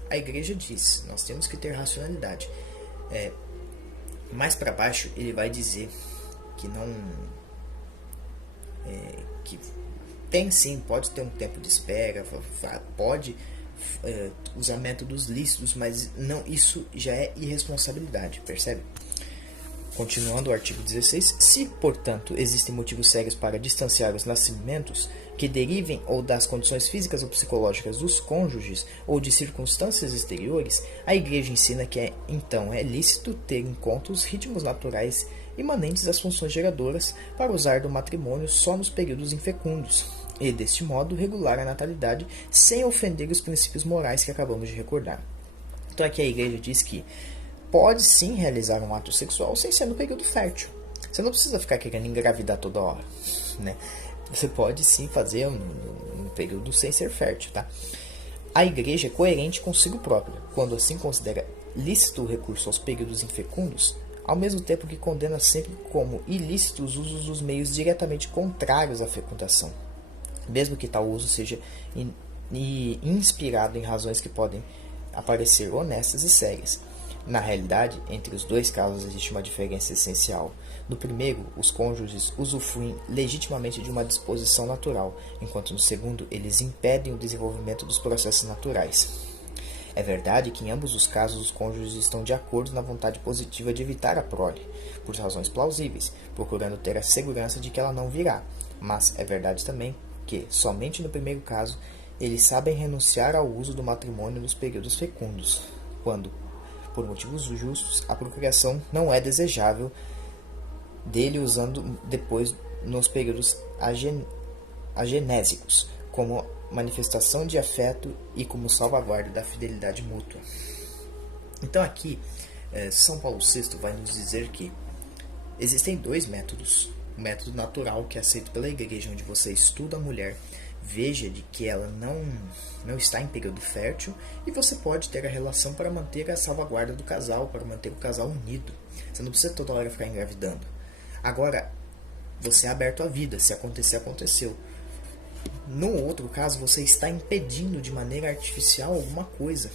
a igreja diz, nós temos que ter racionalidade. Mais para baixo ele vai dizer que não... que tem sim, pode ter um tempo de espera, pode usar métodos lícitos, mas não, isso já é irresponsabilidade, percebe? Continuando o artigo 16, se, portanto, existem motivos sérios para distanciar os nascimentos que derivem ou das condições físicas ou psicológicas dos cônjuges ou de circunstâncias exteriores, a Igreja ensina que, então, é lícito ter em conta os ritmos naturais imanentes às funções geradoras para usar do matrimônio só nos períodos infecundos, e, deste modo, regular a natalidade sem ofender os princípios morais que acabamos de recordar. Então, aqui a Igreja diz que pode sim realizar um ato sexual sem ser no período fértil. Você não precisa ficar querendo engravidar toda hora, né? Você pode sim fazer um período sem ser fértil, tá? A igreja é coerente consigo própria, quando assim considera lícito o recurso aos períodos infecundos, ao mesmo tempo que condena sempre como ilícitos os usos dos meios diretamente contrários à fecundação, mesmo que tal uso seja inspirado em razões que podem aparecer honestas e sérias. Na realidade, entre os dois casos existe uma diferença essencial. No primeiro, os cônjuges usufruem legitimamente de uma disposição natural, enquanto no segundo, eles impedem o desenvolvimento dos processos naturais. É verdade que em ambos os casos os cônjuges estão de acordo na vontade positiva de evitar a prole, por razões plausíveis, procurando ter a segurança de que ela não virá. Mas é verdade também que, somente no primeiro caso, eles sabem renunciar ao uso do matrimônio nos períodos fecundos, quando, por motivos justos, a procriação não é desejável dele usando depois nos períodos agenésicos, como manifestação de afeto e como salvaguarda da fidelidade mútua. Então aqui, São Paulo VI vai nos dizer que existem dois métodos. O método natural, que é aceito pela igreja, onde você estuda a mulher, veja de que ela não está em período fértil, e você pode ter a relação para manter a salvaguarda do casal, para manter o casal unido. Você não precisa toda hora ficar engravidando. Agora, você é aberto à vida, se acontecer, aconteceu. No outro caso, você está impedindo de maneira artificial alguma coisa.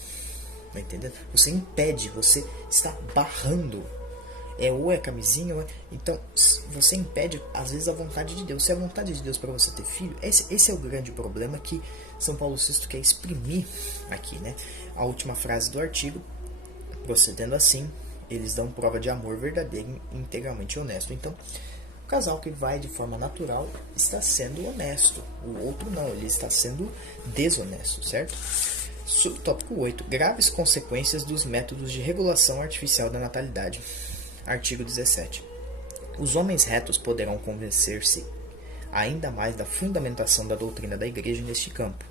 Tá entendendo? Você impede, você está barrando. Ou é camisinha, ou é... Então, você impede, às vezes, a vontade de Deus. Se é a vontade de Deus para você ter filho, esse é o grande problema que São Paulo VI quer exprimir aqui, né? A última frase do artigo: procedendo assim, eles dão prova de amor verdadeiro e integralmente honesto. Então, o casal que vai de forma natural está sendo honesto. O outro não, ele está sendo desonesto, certo? Subtópico 8. Graves consequências dos métodos de regulação artificial da natalidade. Artigo 17. Os homens retos poderão convencer-se ainda mais da fundamentação da doutrina da Igreja neste campo.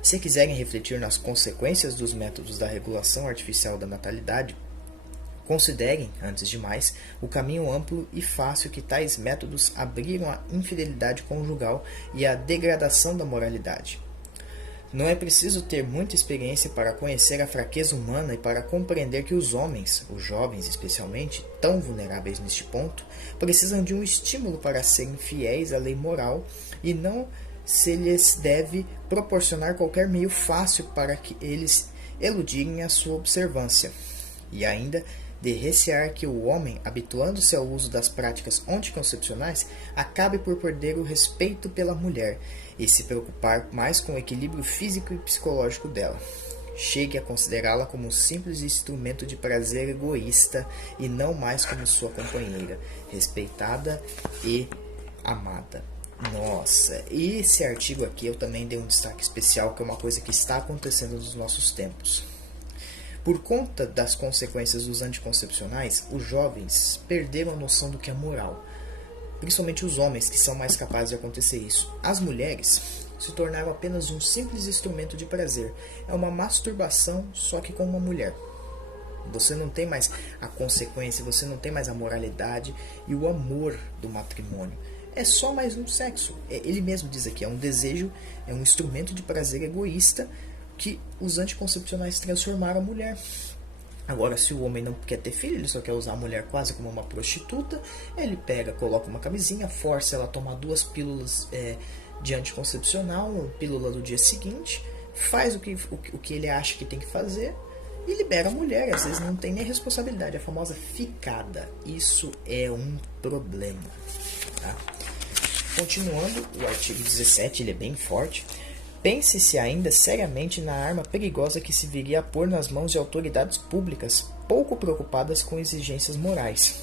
Se quiserem refletir nas consequências dos métodos da regulação artificial da natalidade, considerem, antes de mais, o caminho amplo e fácil que tais métodos abriram à infidelidade conjugal e à degradação da moralidade. Não é preciso ter muita experiência para conhecer a fraqueza humana e para compreender que os homens, os jovens especialmente, tão vulneráveis neste ponto, precisam de um estímulo para serem fiéis à lei moral e não se lhes deve proporcionar qualquer meio fácil para que eles eludirem a sua observância. E ainda de recear que o homem, habituando-se ao uso das práticas anticoncepcionais, acabe por perder o respeito pela mulher e se preocupar mais com o equilíbrio físico e psicológico dela. Chegue a considerá-la como um simples instrumento de prazer egoísta e não mais como sua companheira, respeitada e amada. Nossa, e esse artigo aqui eu também dei um destaque especial, que é uma coisa que está acontecendo nos nossos tempos. Por conta das consequências dos anticoncepcionais, os jovens perderam a noção do que é moral. Principalmente os homens, que são mais capazes de acontecer isso. As mulheres se tornaram apenas um simples instrumento de prazer. É uma masturbação, só que com uma mulher. Você não tem mais a consequência, você não tem mais a moralidade e o amor do matrimônio. É só mais um sexo. Ele mesmo diz aqui, é um desejo, é um instrumento de prazer egoísta que os anticoncepcionais transformaram a mulher. Agora, se o homem não quer ter filho, ele só quer usar a mulher quase como uma prostituta, ele pega, coloca uma camisinha, força ela a tomar 2 pílulas de anticoncepcional, pílula do dia seguinte, faz o que ele acha que tem que fazer e libera a mulher. Às vezes não tem nem responsabilidade, a famosa ficada. Isso é um problema. Tá? Continuando, o artigo 17, ele é bem forte. Pense-se ainda seriamente na arma perigosa que se viria a pôr nas mãos de autoridades públicas pouco preocupadas com exigências morais.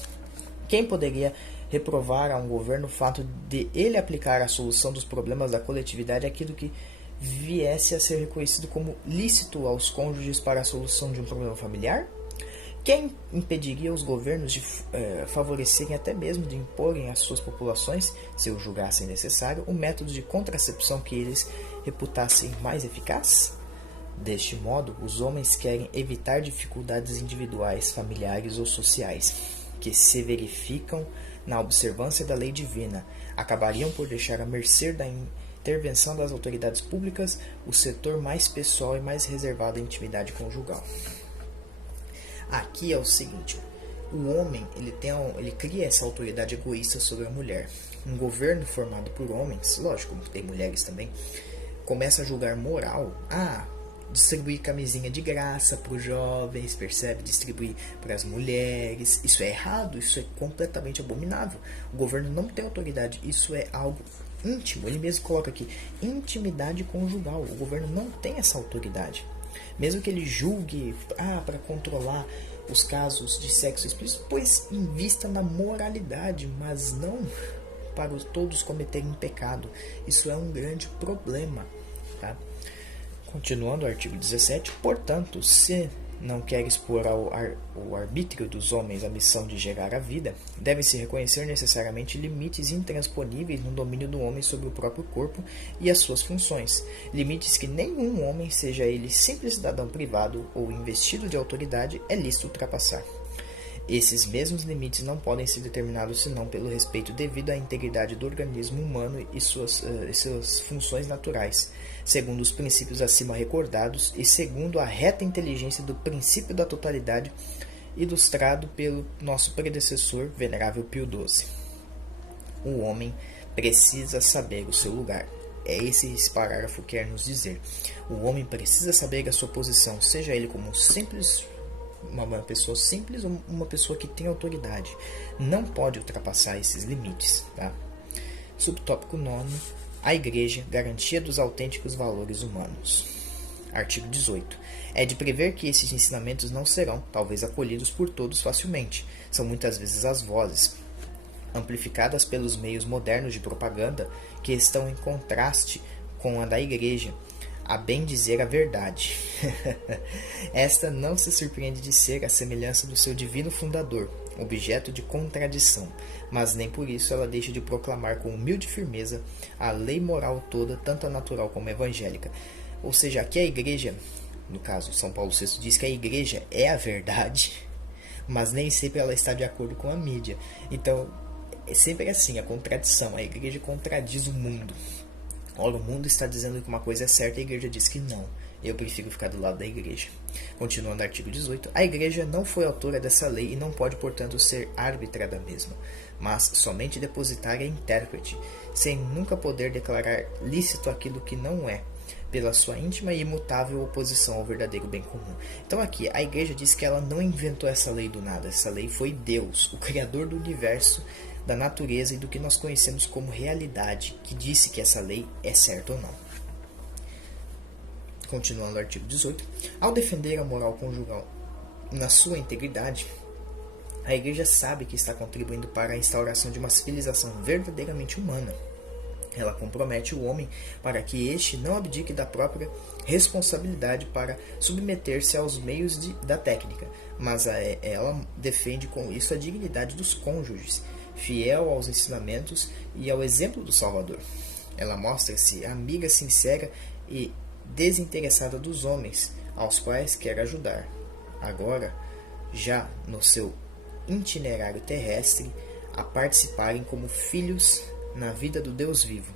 Quem poderia reprovar a um governo o fato de ele aplicar à solução dos problemas da coletividade aquilo que viesse a ser reconhecido como lícito aos cônjuges para a solução de um problema familiar? Quem impediria os governos de favorecerem, até mesmo de imporem às suas populações, se o julgassem necessário, um método de contracepção que eles reputassem mais eficaz? Deste modo, os homens querem evitar dificuldades individuais, familiares ou sociais, que se verificam na observância da lei divina, acabariam por deixar à mercê da intervenção das autoridades públicas o setor mais pessoal e mais reservado à intimidade conjugal. Aqui é o seguinte, o homem ele cria essa autoridade egoísta sobre a mulher. Um governo formado por homens, lógico, tem mulheres também, começa a julgar moral. Distribuir camisinha de graça para os jovens, percebe? Distribuir para as mulheres. Isso é errado, isso é completamente abominável. O governo não tem autoridade, isso é algo íntimo. Ele mesmo coloca aqui, intimidade conjugal. O governo não tem essa autoridade. Mesmo que ele julgue para controlar os casos de sexo explícito, pois invista na moralidade, mas não para todos cometerem pecado. Isso é um grande problema. Tá? Continuando o artigo 17, portanto, se não quer expor ao arbítrio dos homens a missão de gerar a vida, devem-se reconhecer necessariamente limites intransponíveis no domínio do homem sobre o próprio corpo e as suas funções, limites que nenhum homem, seja ele simples cidadão privado ou investido de autoridade, é lícito ultrapassar. Esses mesmos limites não podem ser determinados senão pelo respeito devido à integridade do organismo humano e suas funções naturais, segundo os princípios acima recordados e segundo a reta inteligência do princípio da totalidade ilustrado pelo nosso predecessor, venerável Pio XII. O homem precisa saber o seu lugar. É esse parágrafo que quer nos dizer. O homem precisa saber a sua posição, seja ele como uma pessoa simples ou uma pessoa que tem autoridade. Não pode ultrapassar esses limites. Tá? Subtópico 9. A Igreja, garantia dos autênticos valores humanos. Artigo 18. É de prever que esses ensinamentos não serão, talvez, acolhidos por todos facilmente. São muitas vezes as vozes, amplificadas pelos meios modernos de propaganda, que estão em contraste com a da Igreja, a bem dizer a verdade. Esta não se surpreende de ser a semelhança do seu divino fundador, objeto de contradição, mas nem por isso ela deixa de proclamar com humilde firmeza a lei moral toda, tanto a natural como a evangélica. Ou seja, aqui a Igreja, no caso São Paulo VI, diz que a Igreja é a verdade, mas nem sempre ela está de acordo com a mídia. Então, é sempre assim, a contradição. A Igreja contradiz o mundo. Ora, o mundo está dizendo que uma coisa é certa e a Igreja diz que não. Eu prefiro ficar do lado da Igreja. Continuando o artigo 18. A Igreja não foi autora dessa lei e não pode, portanto, ser árbitra da mesma, mas somente depositária e intérprete, sem nunca poder declarar lícito aquilo que não é, pela sua íntima e imutável oposição ao verdadeiro bem comum. Então aqui, a Igreja diz que ela não inventou essa lei do nada. Essa lei foi Deus, o Criador do universo, da natureza e do que nós conhecemos como realidade, que disse que essa lei é certa ou não. Continuando o artigo 18. Ao defender a moral conjugal na sua integridade, a Igreja sabe que está contribuindo para a instauração de uma civilização verdadeiramente humana. Ela compromete o homem para que este não abdique da própria responsabilidade para submeter-se aos meios da técnica, mas ela defende com isso a dignidade dos cônjuges, fiel aos ensinamentos e ao exemplo do Salvador. Ela mostra-se amiga sincera e desinteressada dos homens, aos quais quer ajudar. Agora, já no seu itinerário terrestre, a participarem como filhos na vida do Deus vivo,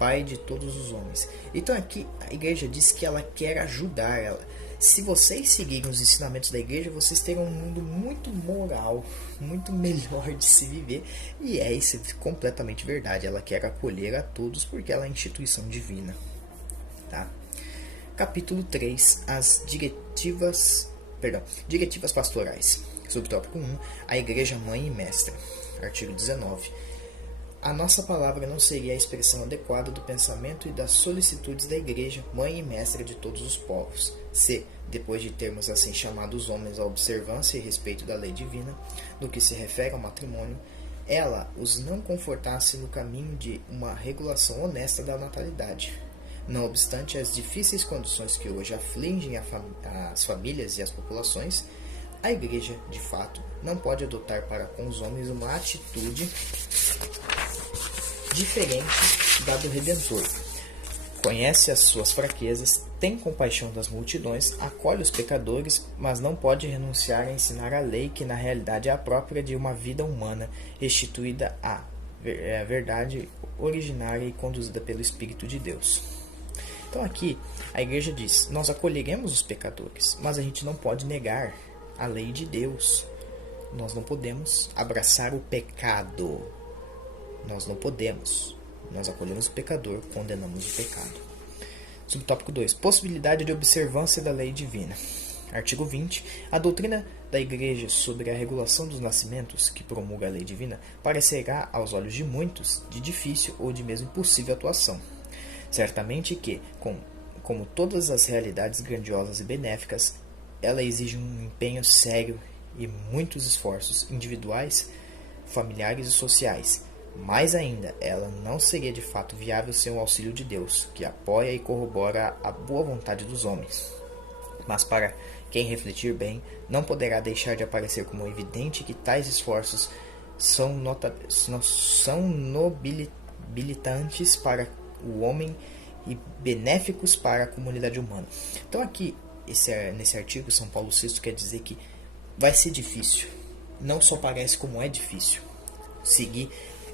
Pai de todos os homens. Então aqui a Igreja diz que ela quer ajudar ela. Se vocês seguirem os ensinamentos da Igreja, vocês terão um mundo muito moral, muito melhor de se viver. E isso é completamente verdade. Ela quer acolher a todos porque ela é instituição divina. Tá? Capítulo 3, diretivas pastorais. Subtópico 1, a Igreja Mãe e Mestra. Artigo 19. A nossa palavra não seria a expressão adequada do pensamento e das solicitudes da Igreja, Mãe e Mestra de todos os povos, se, depois de termos assim chamado os homens à observância e respeito da lei divina, no que se refere ao matrimônio, ela os não confortasse no caminho de uma regulação honesta da natalidade. Não obstante as difíceis condições que hoje afligem as famílias e as populações, a Igreja, de fato, não pode adotar para com os homens uma atitude diferente da do Redentor. Conhece as suas fraquezas, tem compaixão das multidões, acolhe os pecadores, mas não pode renunciar a ensinar a lei que na realidade é a própria de uma vida humana, restituída à verdade originária e conduzida pelo Espírito de Deus. Então aqui a Igreja diz, nós acolheremos os pecadores, mas a gente não pode negar a lei de Deus. Nós não podemos abraçar o pecado. Nós não podemos. Nós acolhemos o pecador, condenamos o pecado. Subtópico 2. Possibilidade de observância da lei divina. Artigo 20. A doutrina da Igreja sobre a regulação dos nascimentos, que promulga a lei divina, parecerá, aos olhos de muitos, de difícil ou de mesmo impossível atuação. Certamente que, como todas as realidades grandiosas e benéficas, ela exige um empenho sério e muitos esforços individuais, familiares e sociais. Mais ainda, ela não seria de fato viável sem o auxílio de Deus, que apoia e corrobora a boa vontade dos homens. Mas para quem refletir bem, não poderá deixar de aparecer como evidente que tais esforços são nobilitantes para o homem e benéficos para a comunidade humana. Então aqui, nesse artigo, São Paulo VI quer dizer que vai ser difícil. Não só parece como é difícil.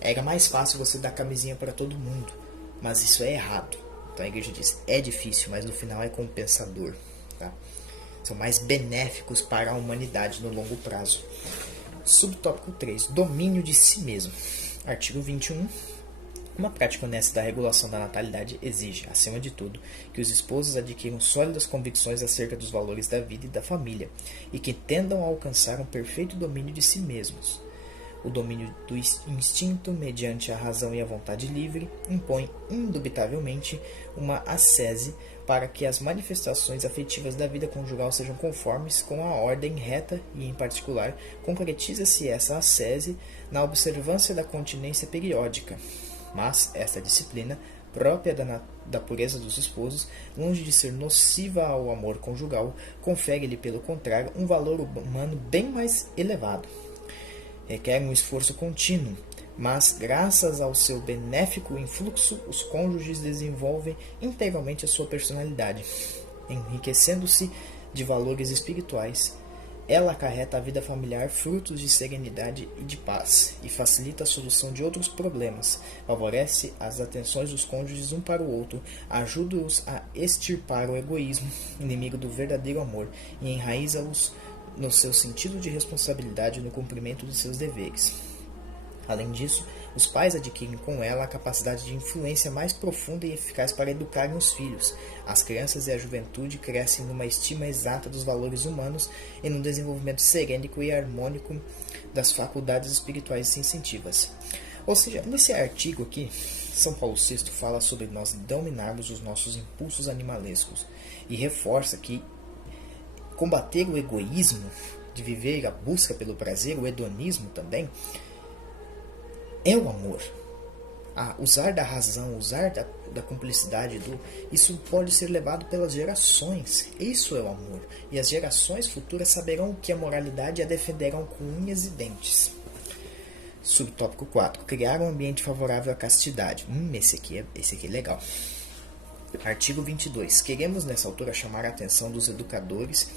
Era mais fácil você dar camisinha para todo mundo, mas isso é errado. Então a Igreja diz, é difícil, mas no final é compensador. Tá? São mais benéficos para a humanidade no longo prazo. Subtópico 3, domínio de si mesmo. Artigo 21. Uma prática honesta da regulação da natalidade exige, acima de tudo, que os esposos adquiram sólidas convicções acerca dos valores da vida e da família, e que tendam a alcançar um perfeito domínio de si mesmos. O domínio do instinto, mediante a razão e a vontade livre, impõe indubitavelmente uma ascese para que as manifestações afetivas da vida conjugal sejam conformes com a ordem reta e, em particular, concretiza-se essa ascese na observância da continência periódica. Mas esta disciplina, própria da pureza dos esposos, longe de ser nociva ao amor conjugal, confere-lhe, pelo contrário, um valor humano bem mais elevado. Requer um esforço contínuo, mas, graças ao seu benéfico influxo, os cônjuges desenvolvem integralmente a sua personalidade, enriquecendo-se de valores espirituais. Ela acarreta à vida familiar frutos de serenidade e de paz, e facilita a solução de outros problemas, favorece as atenções dos cônjuges um para o outro, ajuda-os a extirpar o egoísmo, inimigo do verdadeiro amor, e enraiza-os no seu sentido de responsabilidade no cumprimento de seus deveres. Além disso, os pais adquirem com ela a capacidade de influência mais profunda e eficaz para educarem os filhos. As crianças e a juventude crescem numa estima exata dos valores humanos e num desenvolvimento serênico e harmônico das faculdades espirituais e sensitivas. Ou seja, nesse artigo aqui, São Paulo VI fala sobre nós dominarmos os nossos impulsos animalescos e reforça que combater o egoísmo de viver a busca pelo prazer, o hedonismo também, é o amor. Usar da razão, usar da cumplicidade, isso pode ser levado pelas gerações. Isso é o amor. E as gerações futuras saberão que a moralidade e a defenderão com unhas e dentes. Subtópico 4. Criar um ambiente favorável à castidade. Esse aqui é legal. Artigo 22. Queremos nessa altura chamar a atenção dos educadores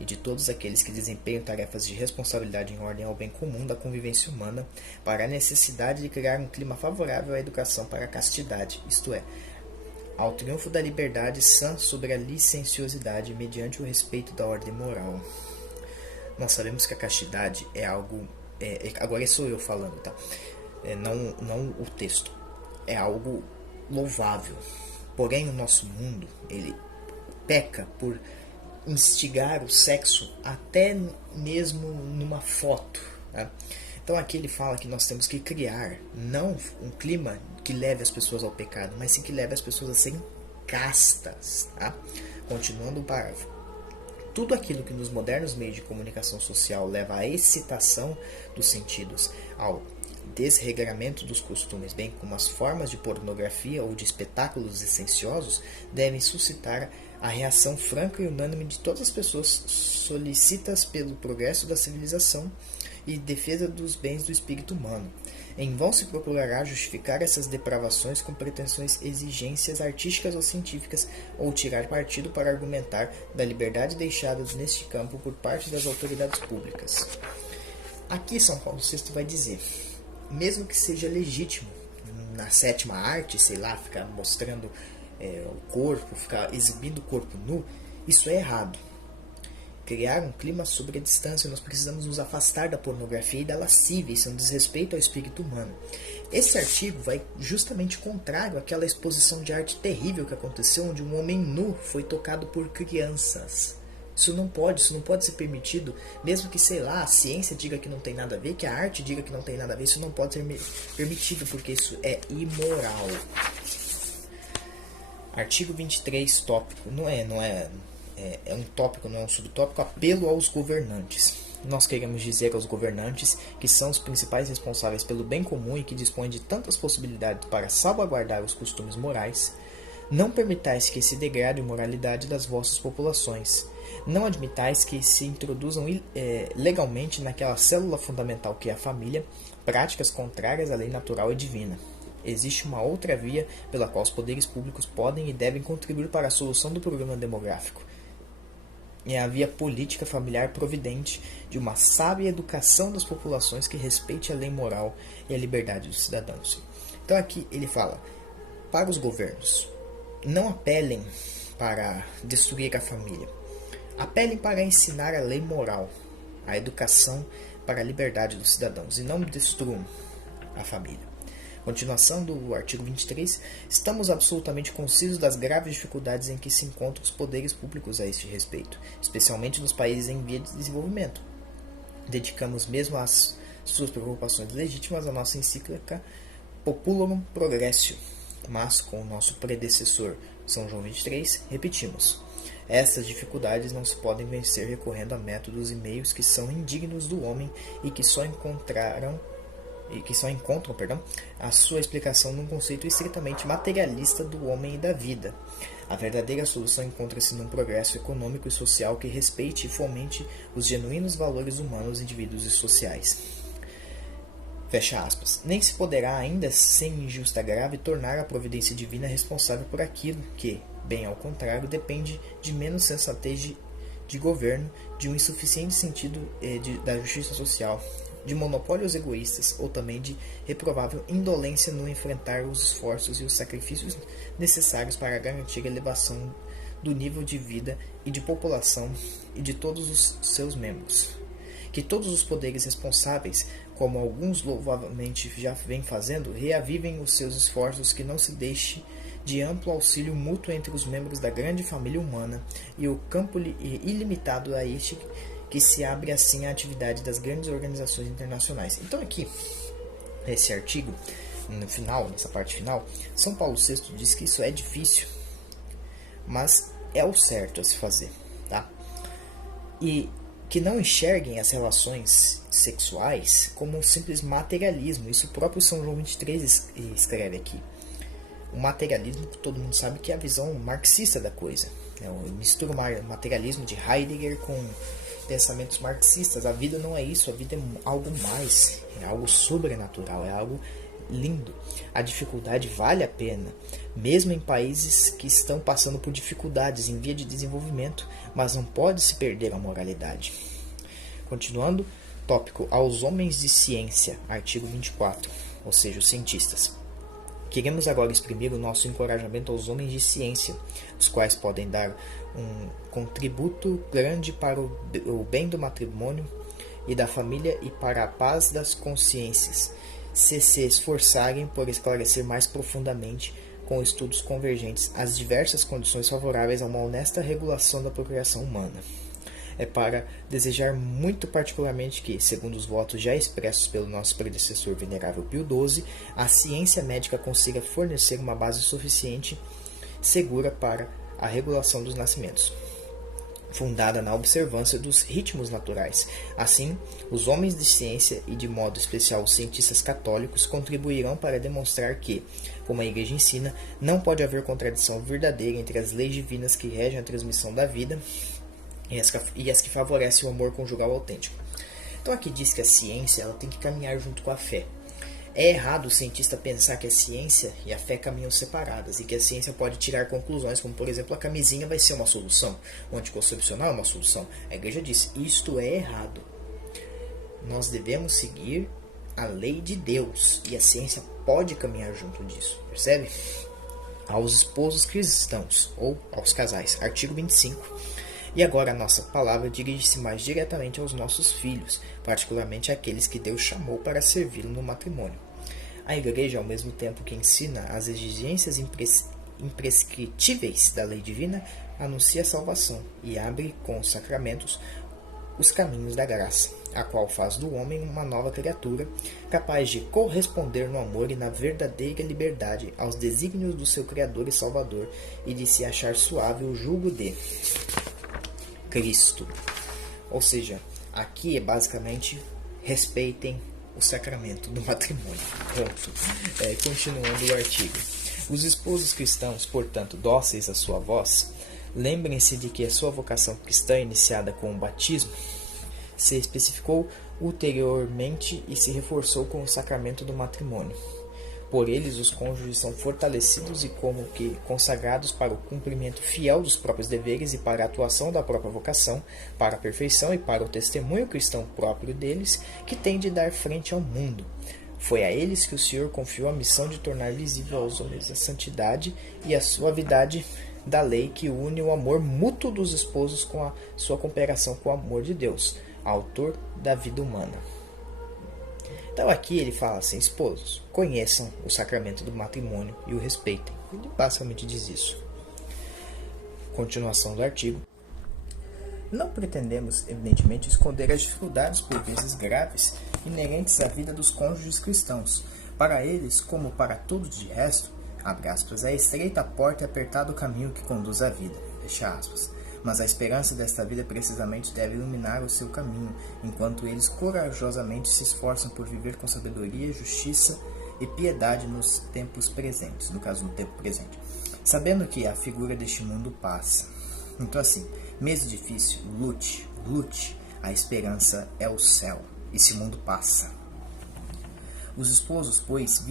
e de todos aqueles que desempenham tarefas de responsabilidade em ordem ao bem comum da convivência humana para a necessidade de criar um clima favorável à educação para a castidade, isto é, ao triunfo da liberdade sã sobre a licenciosidade mediante o respeito da ordem moral. Nós sabemos que a castidade é algo... agora sou eu falando, tá? Não o texto. É algo louvável. Porém, o nosso mundo, ele peca por instigar o sexo até mesmo numa foto. Tá? Então aqui ele fala que nós temos que criar não um clima que leve as pessoas ao pecado, mas sim que leve as pessoas a serem castas. Tá? Continuando o parágrafo. Tudo aquilo que nos modernos meios de comunicação social leva à excitação dos sentidos, ao desregramento dos costumes, bem como as formas de pornografia ou de espetáculos licenciosos, devem suscitar a reação franca e unânime de todas as pessoas solicitas pelo progresso da civilização e defesa dos bens do espírito humano. Em vão se procurará justificar essas depravações com pretensões exigências artísticas ou científicas, ou tirar partido para argumentar da liberdade deixada neste campo por parte das autoridades públicas. Aqui São Paulo VI vai dizer, mesmo que seja legítimo, na sétima arte, sei lá, ficar mostrando o corpo, ficar exibindo o corpo nu, isso é errado. Criar um clima sobre a distância, nós precisamos nos afastar da pornografia e da lascívia, isso é um desrespeito ao espírito humano. Esse artigo vai justamente contrário àquela exposição de arte terrível que aconteceu, onde um homem nu foi tocado por crianças. Isso não pode ser permitido, mesmo que, sei lá, a ciência diga que não tem nada a ver, que a arte diga que não tem nada a ver, isso não pode ser permitido, porque isso é imoral. Artigo 23, tópico, é um tópico, não é um subtópico, apelo aos governantes. Nós queremos dizer aos governantes que são os principais responsáveis pelo bem comum e que dispõem de tantas possibilidades para salvaguardar os costumes morais, não permitais que se degrade a moralidade das vossas populações. Não admitais que se introduzam legalmente naquela célula fundamental que é a família, práticas contrárias à lei natural e divina. Existe uma outra via pela qual os poderes públicos podem e devem contribuir para a solução do problema demográfico. É a via política familiar providente de uma sábia educação das populações que respeite a lei moral e a liberdade dos cidadãos. Então aqui ele fala, para os governos, não apelem para destruir a família. Apelem para ensinar a lei moral, a educação para a liberdade dos cidadãos, e não destruam a família. Continuação do artigo 23, estamos absolutamente concisos das graves dificuldades em que se encontram os poderes públicos a este respeito, especialmente nos países em via de desenvolvimento. Dedicamos mesmo às suas preocupações legítimas a nossa encíclica Populum Progressio, mas com o nosso predecessor São João 23, repetimos, essas dificuldades não se podem vencer recorrendo a métodos e meios que são indignos do homem e que só encontram a sua explicação num conceito estritamente materialista do homem e da vida. A verdadeira solução encontra-se num progresso econômico e social que respeite e fomente os genuínos valores humanos, indivíduos e sociais. Fecha aspas. Nem se poderá, ainda sem injusta grave, tornar a providência divina responsável por aquilo que, bem ao contrário, depende de menos sensatez de governo, de um insuficiente sentido da justiça social, de monopólios egoístas ou também de reprovável indolência no enfrentar os esforços e os sacrifícios necessários para garantir a elevação do nível de vida e de população e de todos os seus membros. Que todos os poderes responsáveis, como alguns louvavelmente já vêm fazendo, reavivem os seus esforços, que não se deixe de amplo auxílio mútuo entre os membros da grande família humana e o campo ilimitado a este que se abre assim à atividade das grandes organizações internacionais. Então aqui, nesse artigo, no final, nessa parte final, São Paulo VI diz que isso é difícil, mas é o certo a se fazer, tá? E que não enxerguem as relações sexuais como um simples materialismo. Isso o próprio São João 23 escreve aqui. O materialismo, todo mundo sabe que é a visão marxista da coisa. Mistura o materialismo de Heidegger com pensamentos marxistas. A vida não é isso, a vida é algo mais, é algo sobrenatural, é algo lindo. A dificuldade vale a pena, mesmo em países que estão passando por dificuldades em via de desenvolvimento, mas não pode se perder a moralidade. Continuando, tópico aos homens de ciência, artigo 24, ou seja, os cientistas. Queremos agora exprimir o nosso encorajamento aos homens de ciência, os quais podem dar um contributo grande para o bem do matrimônio e da família e para a paz das consciências, se esforçarem por esclarecer mais profundamente com estudos convergentes às diversas condições favoráveis a uma honesta regulação da procriação humana. É para desejar muito particularmente que, segundo os votos já expressos pelo nosso predecessor venerável Pio XII, a ciência médica consiga fornecer uma base suficiente segura para a regulação dos nascimentos, fundada na observância dos ritmos naturais. Assim, os homens de ciência e, de modo especial, os cientistas católicos contribuirão para demonstrar que, como a Igreja ensina, não pode haver contradição verdadeira entre as leis divinas que regem a transmissão da vida e as que favorecem o amor conjugal autêntico. Então aqui diz que a ciência ela tem que caminhar junto com a fé. É errado o cientista pensar que a ciência e a fé caminham separadas e que a ciência pode tirar conclusões, como por exemplo a camisinha vai ser uma solução, o anticoncepcional é uma solução. A igreja diz, isto é errado. Nós devemos seguir a lei de Deus e a ciência pode caminhar junto disso, percebe? Aos esposos cristãos ou aos casais, artigo 25. E agora a nossa palavra dirige-se mais diretamente aos nossos filhos, particularmente àqueles que Deus chamou para servi-lo no matrimônio. A Igreja, ao mesmo tempo que ensina as exigências imprescritíveis da lei divina, anuncia a salvação e abre com os sacramentos os caminhos da graça, a qual faz do homem uma nova criatura, capaz de corresponder no amor e na verdadeira liberdade aos desígnios do seu Criador e Salvador e de se achar suave o jugo de Cristo. Ou seja, aqui é basicamente respeitem o sacramento do matrimônio. Ponto. Continuando o artigo. Os esposos cristãos, portanto, dóceis à sua voz, lembrem-se de que a sua vocação cristã, iniciada com o batismo, se especificou ulteriormente e se reforçou com o sacramento do matrimônio. Por eles, os cônjuges são fortalecidos e como que consagrados para o cumprimento fiel dos próprios deveres e para a atuação da própria vocação, para a perfeição e para o testemunho cristão próprio deles, que tem de dar frente ao mundo. Foi a eles que o Senhor confiou a missão de tornar visível aos homens a santidade e a suavidade da lei que une o amor mútuo dos esposos com a sua cooperação com o amor de Deus, autor da vida humana. Então aqui ele fala assim, esposos, conheçam o sacramento do matrimônio e o respeitem. Ele basicamente diz isso. Continuação do artigo. Não pretendemos, evidentemente, esconder as dificuldades, por vezes graves, inerentes à vida dos cônjuges cristãos. Para eles, como para todos de resto, abre aspas, é estreita a porta e apertado o caminho que conduz à vida, fecha aspas. Mas a esperança desta vida precisamente deve iluminar o seu caminho, enquanto eles corajosamente se esforçam por viver com sabedoria, justiça e piedade nos tempos presentes, no caso, no tempo presente, sabendo que a figura deste mundo passa. Então assim, mesmo difícil, lute, a esperança é o céu, esse mundo passa. Os esposos, pois,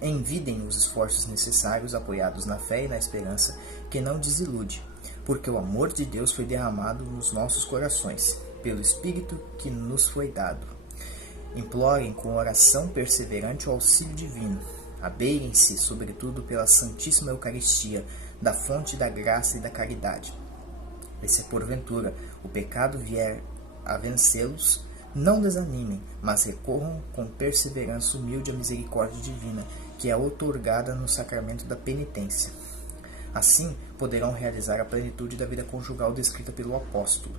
envidem os esforços necessários apoiados na fé e na esperança que não desilude, porque o amor de Deus foi derramado nos nossos corações, pelo Espírito que nos foi dado. Implorem com oração perseverante o auxílio divino. Abeiem-se, sobretudo, pela Santíssima Eucaristia, da fonte da graça e da caridade. E se porventura o pecado vier a vencê-los, não desanimem, mas recorram com perseverança humilde à misericórdia divina, que é outorgada no sacramento da penitência. Assim, poderão realizar a plenitude da vida conjugal descrita pelo apóstolo.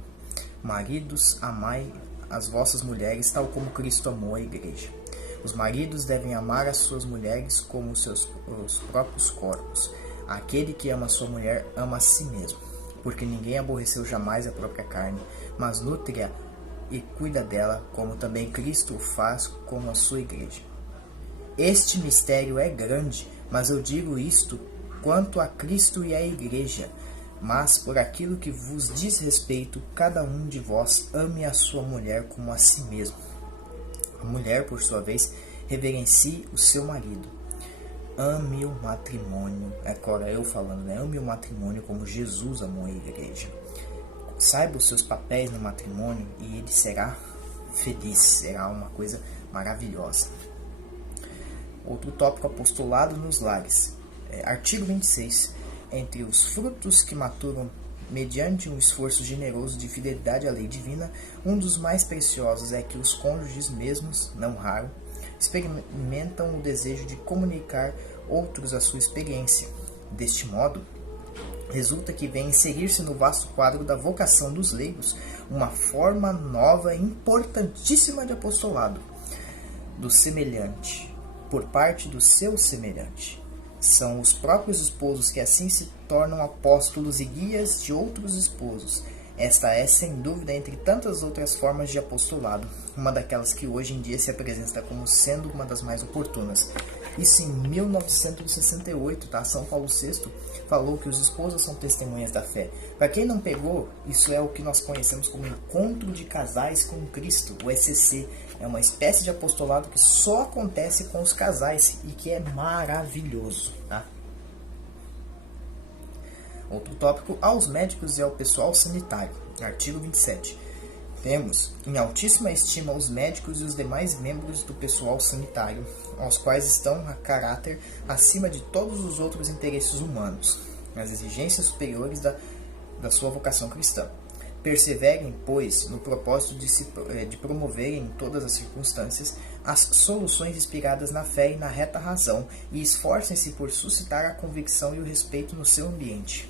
Maridos, amai as vossas mulheres, tal como Cristo amou a igreja. Os maridos devem amar as suas mulheres como os próprios corpos. Aquele que ama a sua mulher ama a si mesmo, porque ninguém aborreceu jamais a própria carne, mas nutre-a e cuida dela, como também Cristo o faz com a sua igreja. Este mistério é grande, mas eu digo isto quanto a Cristo e à igreja. Mas por aquilo que vos diz respeito, cada um de vós ame a sua mulher como a si mesmo. A mulher, por sua vez, reverencie o seu marido. Ame o matrimônio. Agora eu falando, né? Ame o matrimônio como Jesus amou a igreja. Saiba os seus papéis no matrimônio e ele será feliz, será uma coisa maravilhosa. Outro tópico, apostolado nos lares. Artigo 26. Entre os frutos que maturam mediante um esforço generoso de fidelidade à lei divina, um dos mais preciosos é que os cônjuges mesmos, não raro, experimentam o desejo de comunicar outros a sua experiência. Deste modo, resulta que vem inserir-se no vasto quadro da vocação dos leigos uma forma nova e importantíssima de apostolado, do semelhante, por parte do seu semelhante. São os próprios esposos que assim se tornam apóstolos e guias de outros esposos. Esta é, sem dúvida, entre tantas outras formas de apostolado, uma daquelas que hoje em dia se apresenta como sendo uma das mais oportunas. Isso em 1968, tá? São Paulo VI falou que os esposos são testemunhas da fé. Para quem não pegou, isso é o que nós conhecemos como Encontro de Casais com Cristo, o ECC. É uma espécie de apostolado que só acontece com os casais e que é maravilhoso, tá? Outro tópico, aos médicos e ao pessoal sanitário. Artigo 27. Temos em altíssima estima os médicos e os demais membros do pessoal sanitário, aos quais estão a caráter acima de todos os outros interesses humanos, as exigências superiores da sua vocação cristã. Perseverem, pois, no propósito de promoverem em todas as circunstâncias as soluções inspiradas na fé e na reta razão, e esforcem-se por suscitar a convicção e o respeito no seu ambiente.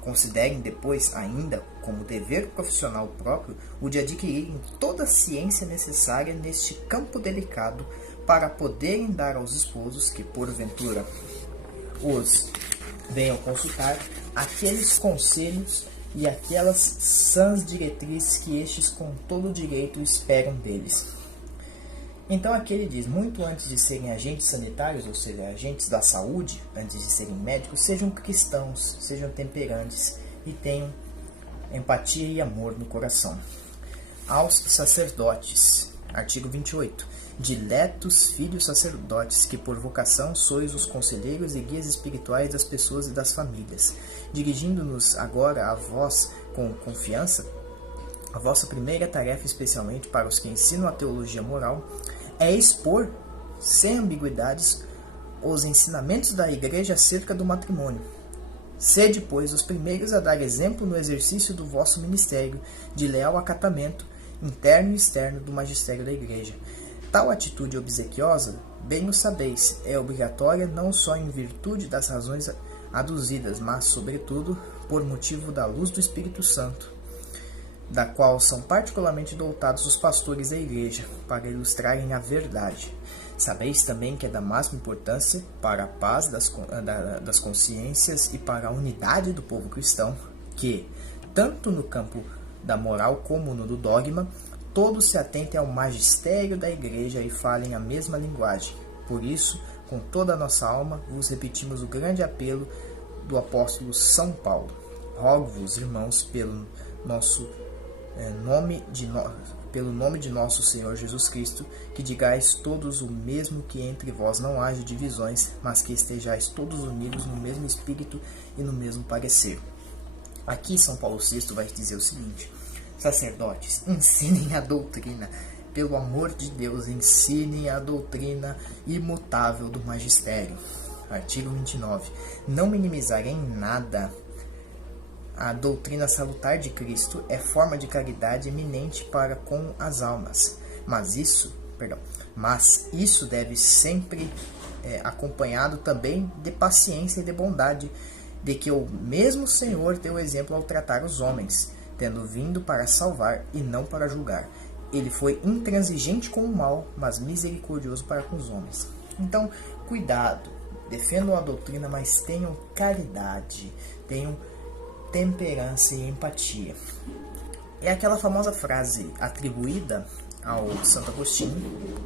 Considerem depois, ainda, como dever profissional próprio, o de adquirirem toda a ciência necessária neste campo delicado para poderem dar aos esposos que, porventura, os venham consultar, aqueles conselhos e aquelas sãs diretrizes que estes com todo direito esperam deles. Então aqui ele diz, muito antes de serem agentes sanitários, ou seja, agentes da saúde, antes de serem médicos, sejam cristãos, sejam temperantes e tenham empatia e amor no coração. Aos sacerdotes, artigo 28. Diletos filhos sacerdotes, que por vocação sois os conselheiros e guias espirituais das pessoas e das famílias, dirigindo-nos agora a vós com confiança, a vossa primeira tarefa, especialmente para os que ensinam a teologia moral, é expor, sem ambiguidades, os ensinamentos da Igreja acerca do matrimônio. Sede, pois, os primeiros a dar exemplo no exercício do vosso ministério de leal acatamento, interno e externo, do magistério da Igreja. Tal atitude obsequiosa, bem o sabeis, é obrigatória não só em virtude das razões aduzidas, mas, sobretudo, por motivo da luz do Espírito Santo, da qual são particularmente dotados os pastores da Igreja, para ilustrarem a verdade. Sabeis também que é da máxima importância para a paz das consciências e para a unidade do povo cristão, que, tanto no campo da moral como no do dogma, todos se atentem ao magistério da Igreja e falem a mesma linguagem. Por isso, com toda a nossa alma, vos repetimos o grande apelo do apóstolo São Paulo. Rogo-vos, irmãos, pelo nome de nosso Senhor Jesus Cristo, que digais todos o mesmo, que entre vós não haja divisões, mas que estejais todos unidos no mesmo espírito e no mesmo parecer. Aqui São Paulo VI vai dizer o seguinte: sacerdotes, ensinem a doutrina, pelo amor de Deus, ensinem a doutrina imutável do magistério. Artigo 29. Não minimizar em nada a doutrina salutar de Cristo, é forma de caridade eminente para com as almas, mas isso deve sempre acompanhado também de paciência e de bondade, de que o mesmo Senhor deu exemplo ao tratar os homens, tendo vindo para salvar e não para julgar. Ele foi intransigente com o mal, mas misericordioso para com os homens. Então, cuidado, defendam a doutrina, mas tenham caridade, tenham temperança e empatia. É aquela famosa frase atribuída ao Santo Agostinho,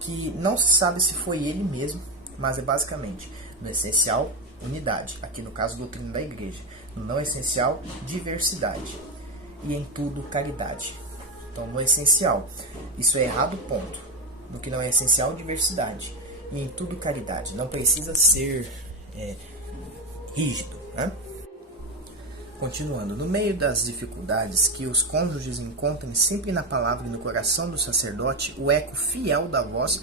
que não se sabe se foi ele mesmo, mas é basicamente, no essencial, unidade, aqui no caso, doutrina da Igreja. No não essencial, diversidade. E em tudo, caridade. Então, no essencial, isso é errado, ponto. No que não é essencial, diversidade. E em tudo, caridade. Não precisa ser rígido, né? Continuando, no meio das dificuldades que os cônjuges encontrem sempre na palavra e no coração do sacerdote o eco fiel da voz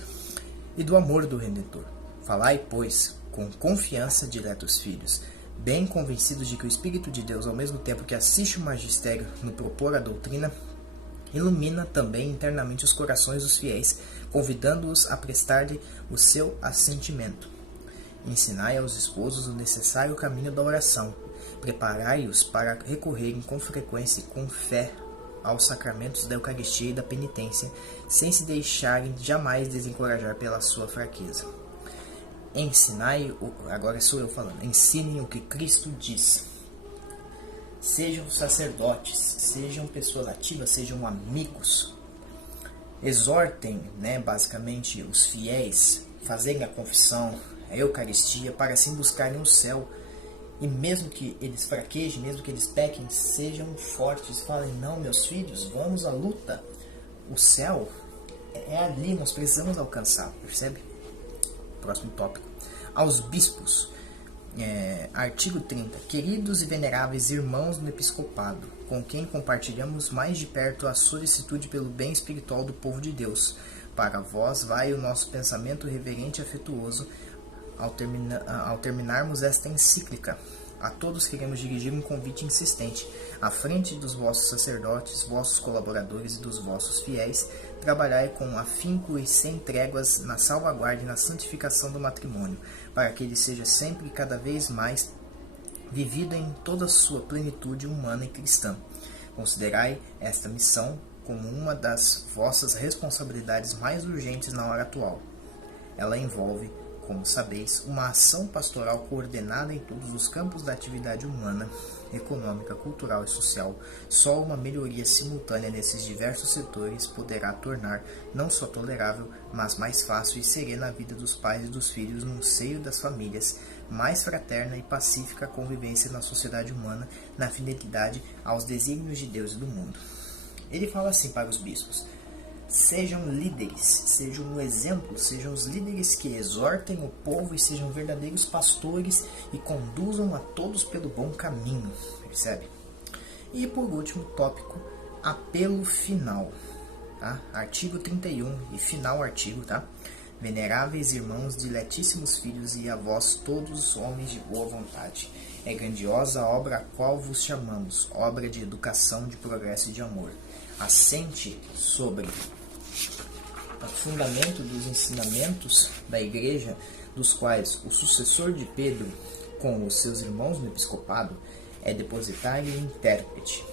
e do amor do Redentor. Falai, pois, com confiança, diletos filhos, bem convencidos de que o Espírito de Deus, ao mesmo tempo que assiste o magistério no propor a doutrina, Ilumina também internamente os corações dos fiéis, convidando-os a prestar-lhe o seu assentimento. Ensinai aos esposos o necessário caminho da oração. Preparai-os para recorrerem com frequência e com fé aos sacramentos da Eucaristia e da penitência, sem se deixarem jamais desencorajar pela sua fraqueza. Agora sou eu falando, ensinem o que Cristo diz. Sejam sacerdotes, sejam pessoas ativas, sejam amigos. Exortem, basicamente, os fiéis, fazerem a confissão, a Eucaristia, para assim buscarem o céu. E mesmo que eles fraquejem, mesmo que eles pequem, sejam fortes. Falem, não, meus filhos, vamos à luta. O céu é ali, nós precisamos alcançar, percebe? Próximo tópico. Aos bispos. Artigo 30. Queridos e veneráveis irmãos no episcopado, com quem compartilhamos mais de perto a solicitude pelo bem espiritual do povo de Deus, para vós vai o nosso pensamento reverente e afetuoso ao terminarmos esta encíclica. A todos queremos dirigir um convite insistente. À frente dos vossos sacerdotes, vossos colaboradores e dos vossos fiéis, trabalhai com afinco e sem tréguas na salvaguarda e na santificação do matrimônio, para que ele seja sempre e cada vez mais vivido em toda a sua plenitude humana e cristã. Considerai esta missão como uma das vossas responsabilidades mais urgentes na hora atual. Ela envolve, como sabeis, uma ação pastoral coordenada em todos os campos da atividade humana, econômica, cultural e social. Só uma melhoria simultânea nesses diversos setores poderá tornar não só tolerável, mas mais fácil e serena a vida dos pais e dos filhos no seio das famílias, mais fraterna e pacífica a convivência na sociedade humana, na fidelidade aos desígnios de Deus e do mundo. Ele fala assim para os bispos: sejam líderes, sejam um exemplo, sejam os líderes que exortem o povo e sejam verdadeiros pastores e conduzam a todos pelo bom caminho, percebe? E por último tópico, apelo final, tá? Artigo 31 e final artigo, tá? Veneráveis irmãos, diletíssimos filhos e avós todos homens de boa vontade, é grandiosa a obra a qual vos chamamos, obra de educação, de progresso e de amor. Assente sobre o fundamento dos ensinamentos da Igreja, dos quais o sucessor de Pedro, com os seus irmãos no episcopado, é depositário e intérprete.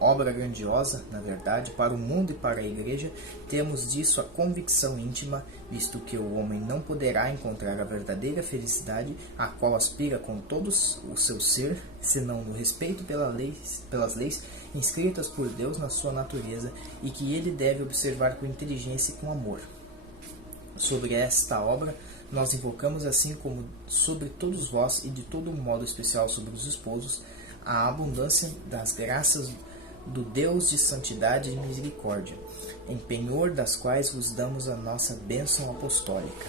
Obra grandiosa, na verdade, para o mundo e para a Igreja, temos disso a convicção íntima, visto que o homem não poderá encontrar a verdadeira felicidade a qual aspira com todo o seu ser, senão no respeito pelas leis inscritas por Deus na sua natureza e que ele deve observar com inteligência e com amor. Sobre esta obra, nós invocamos, assim como sobre todos vós e de todo modo especial sobre os esposos, a abundância das graças do Deus de santidade e misericórdia, em penhor das quais vos damos a nossa bênção apostólica.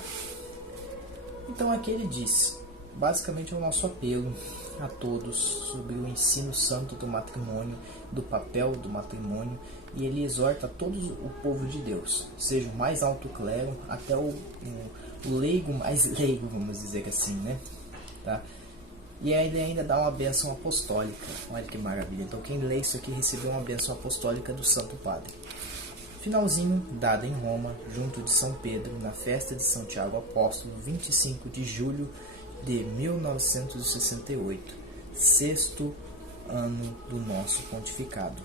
Então aqui ele diz, basicamente é o nosso apelo a todos sobre o ensino santo do matrimônio, do papel do matrimônio, e ele exorta a todo o povo de Deus, seja o mais alto clero até o leigo mais leigo, vamos dizer assim, né? Tá? E aí ele ainda dá uma bênção apostólica. Olha que maravilha. Então quem lê isso aqui recebeu uma bênção apostólica do Santo Padre. Finalzinho, dada em Roma, junto de São Pedro, na festa de São Tiago Apóstolo, 25 de julho de 1968. Sexto ano do nosso pontificado.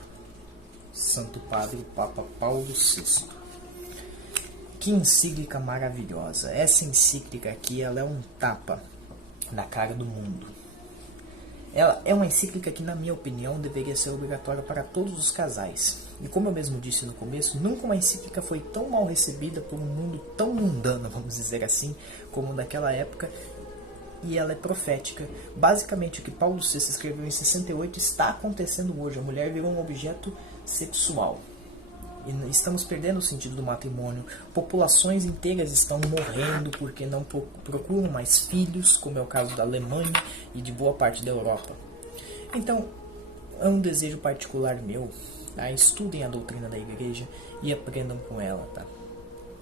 Santo Padre Papa Paulo VI. Que encíclica maravilhosa. Essa encíclica aqui, ela é um tapa na cara do mundo. Ela é uma encíclica que, na minha opinião, deveria ser obrigatória para todos os casais. E como eu mesmo disse no começo, nunca uma encíclica foi tão mal recebida por um mundo tão mundano, vamos dizer assim, como naquela época. E ela é profética. Basicamente, o que Paulo VI escreveu em 68 está acontecendo hoje. A mulher virou um objeto sexual. E estamos perdendo o sentido do matrimônio. Populações inteiras estão morrendo porque não procuram mais filhos, como é o caso da Alemanha e de boa parte da Europa. Então, é um desejo particular meu. Tá? Estudem a doutrina da Igreja e aprendam com ela. Tá?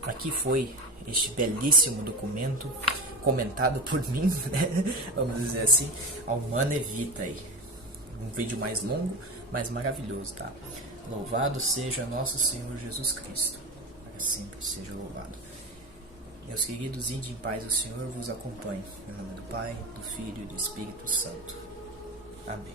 Aqui foi este belíssimo documento comentado por mim, né? Vamos dizer assim, a Humana Vitae. Um vídeo mais longo, mas maravilhoso, tá? Louvado seja nosso Senhor Jesus Cristo, para sempre seja louvado. Meus queridos, ide em paz, o Senhor vos acompanhe. Em nome do Pai, do Filho e do Espírito Santo. Amém.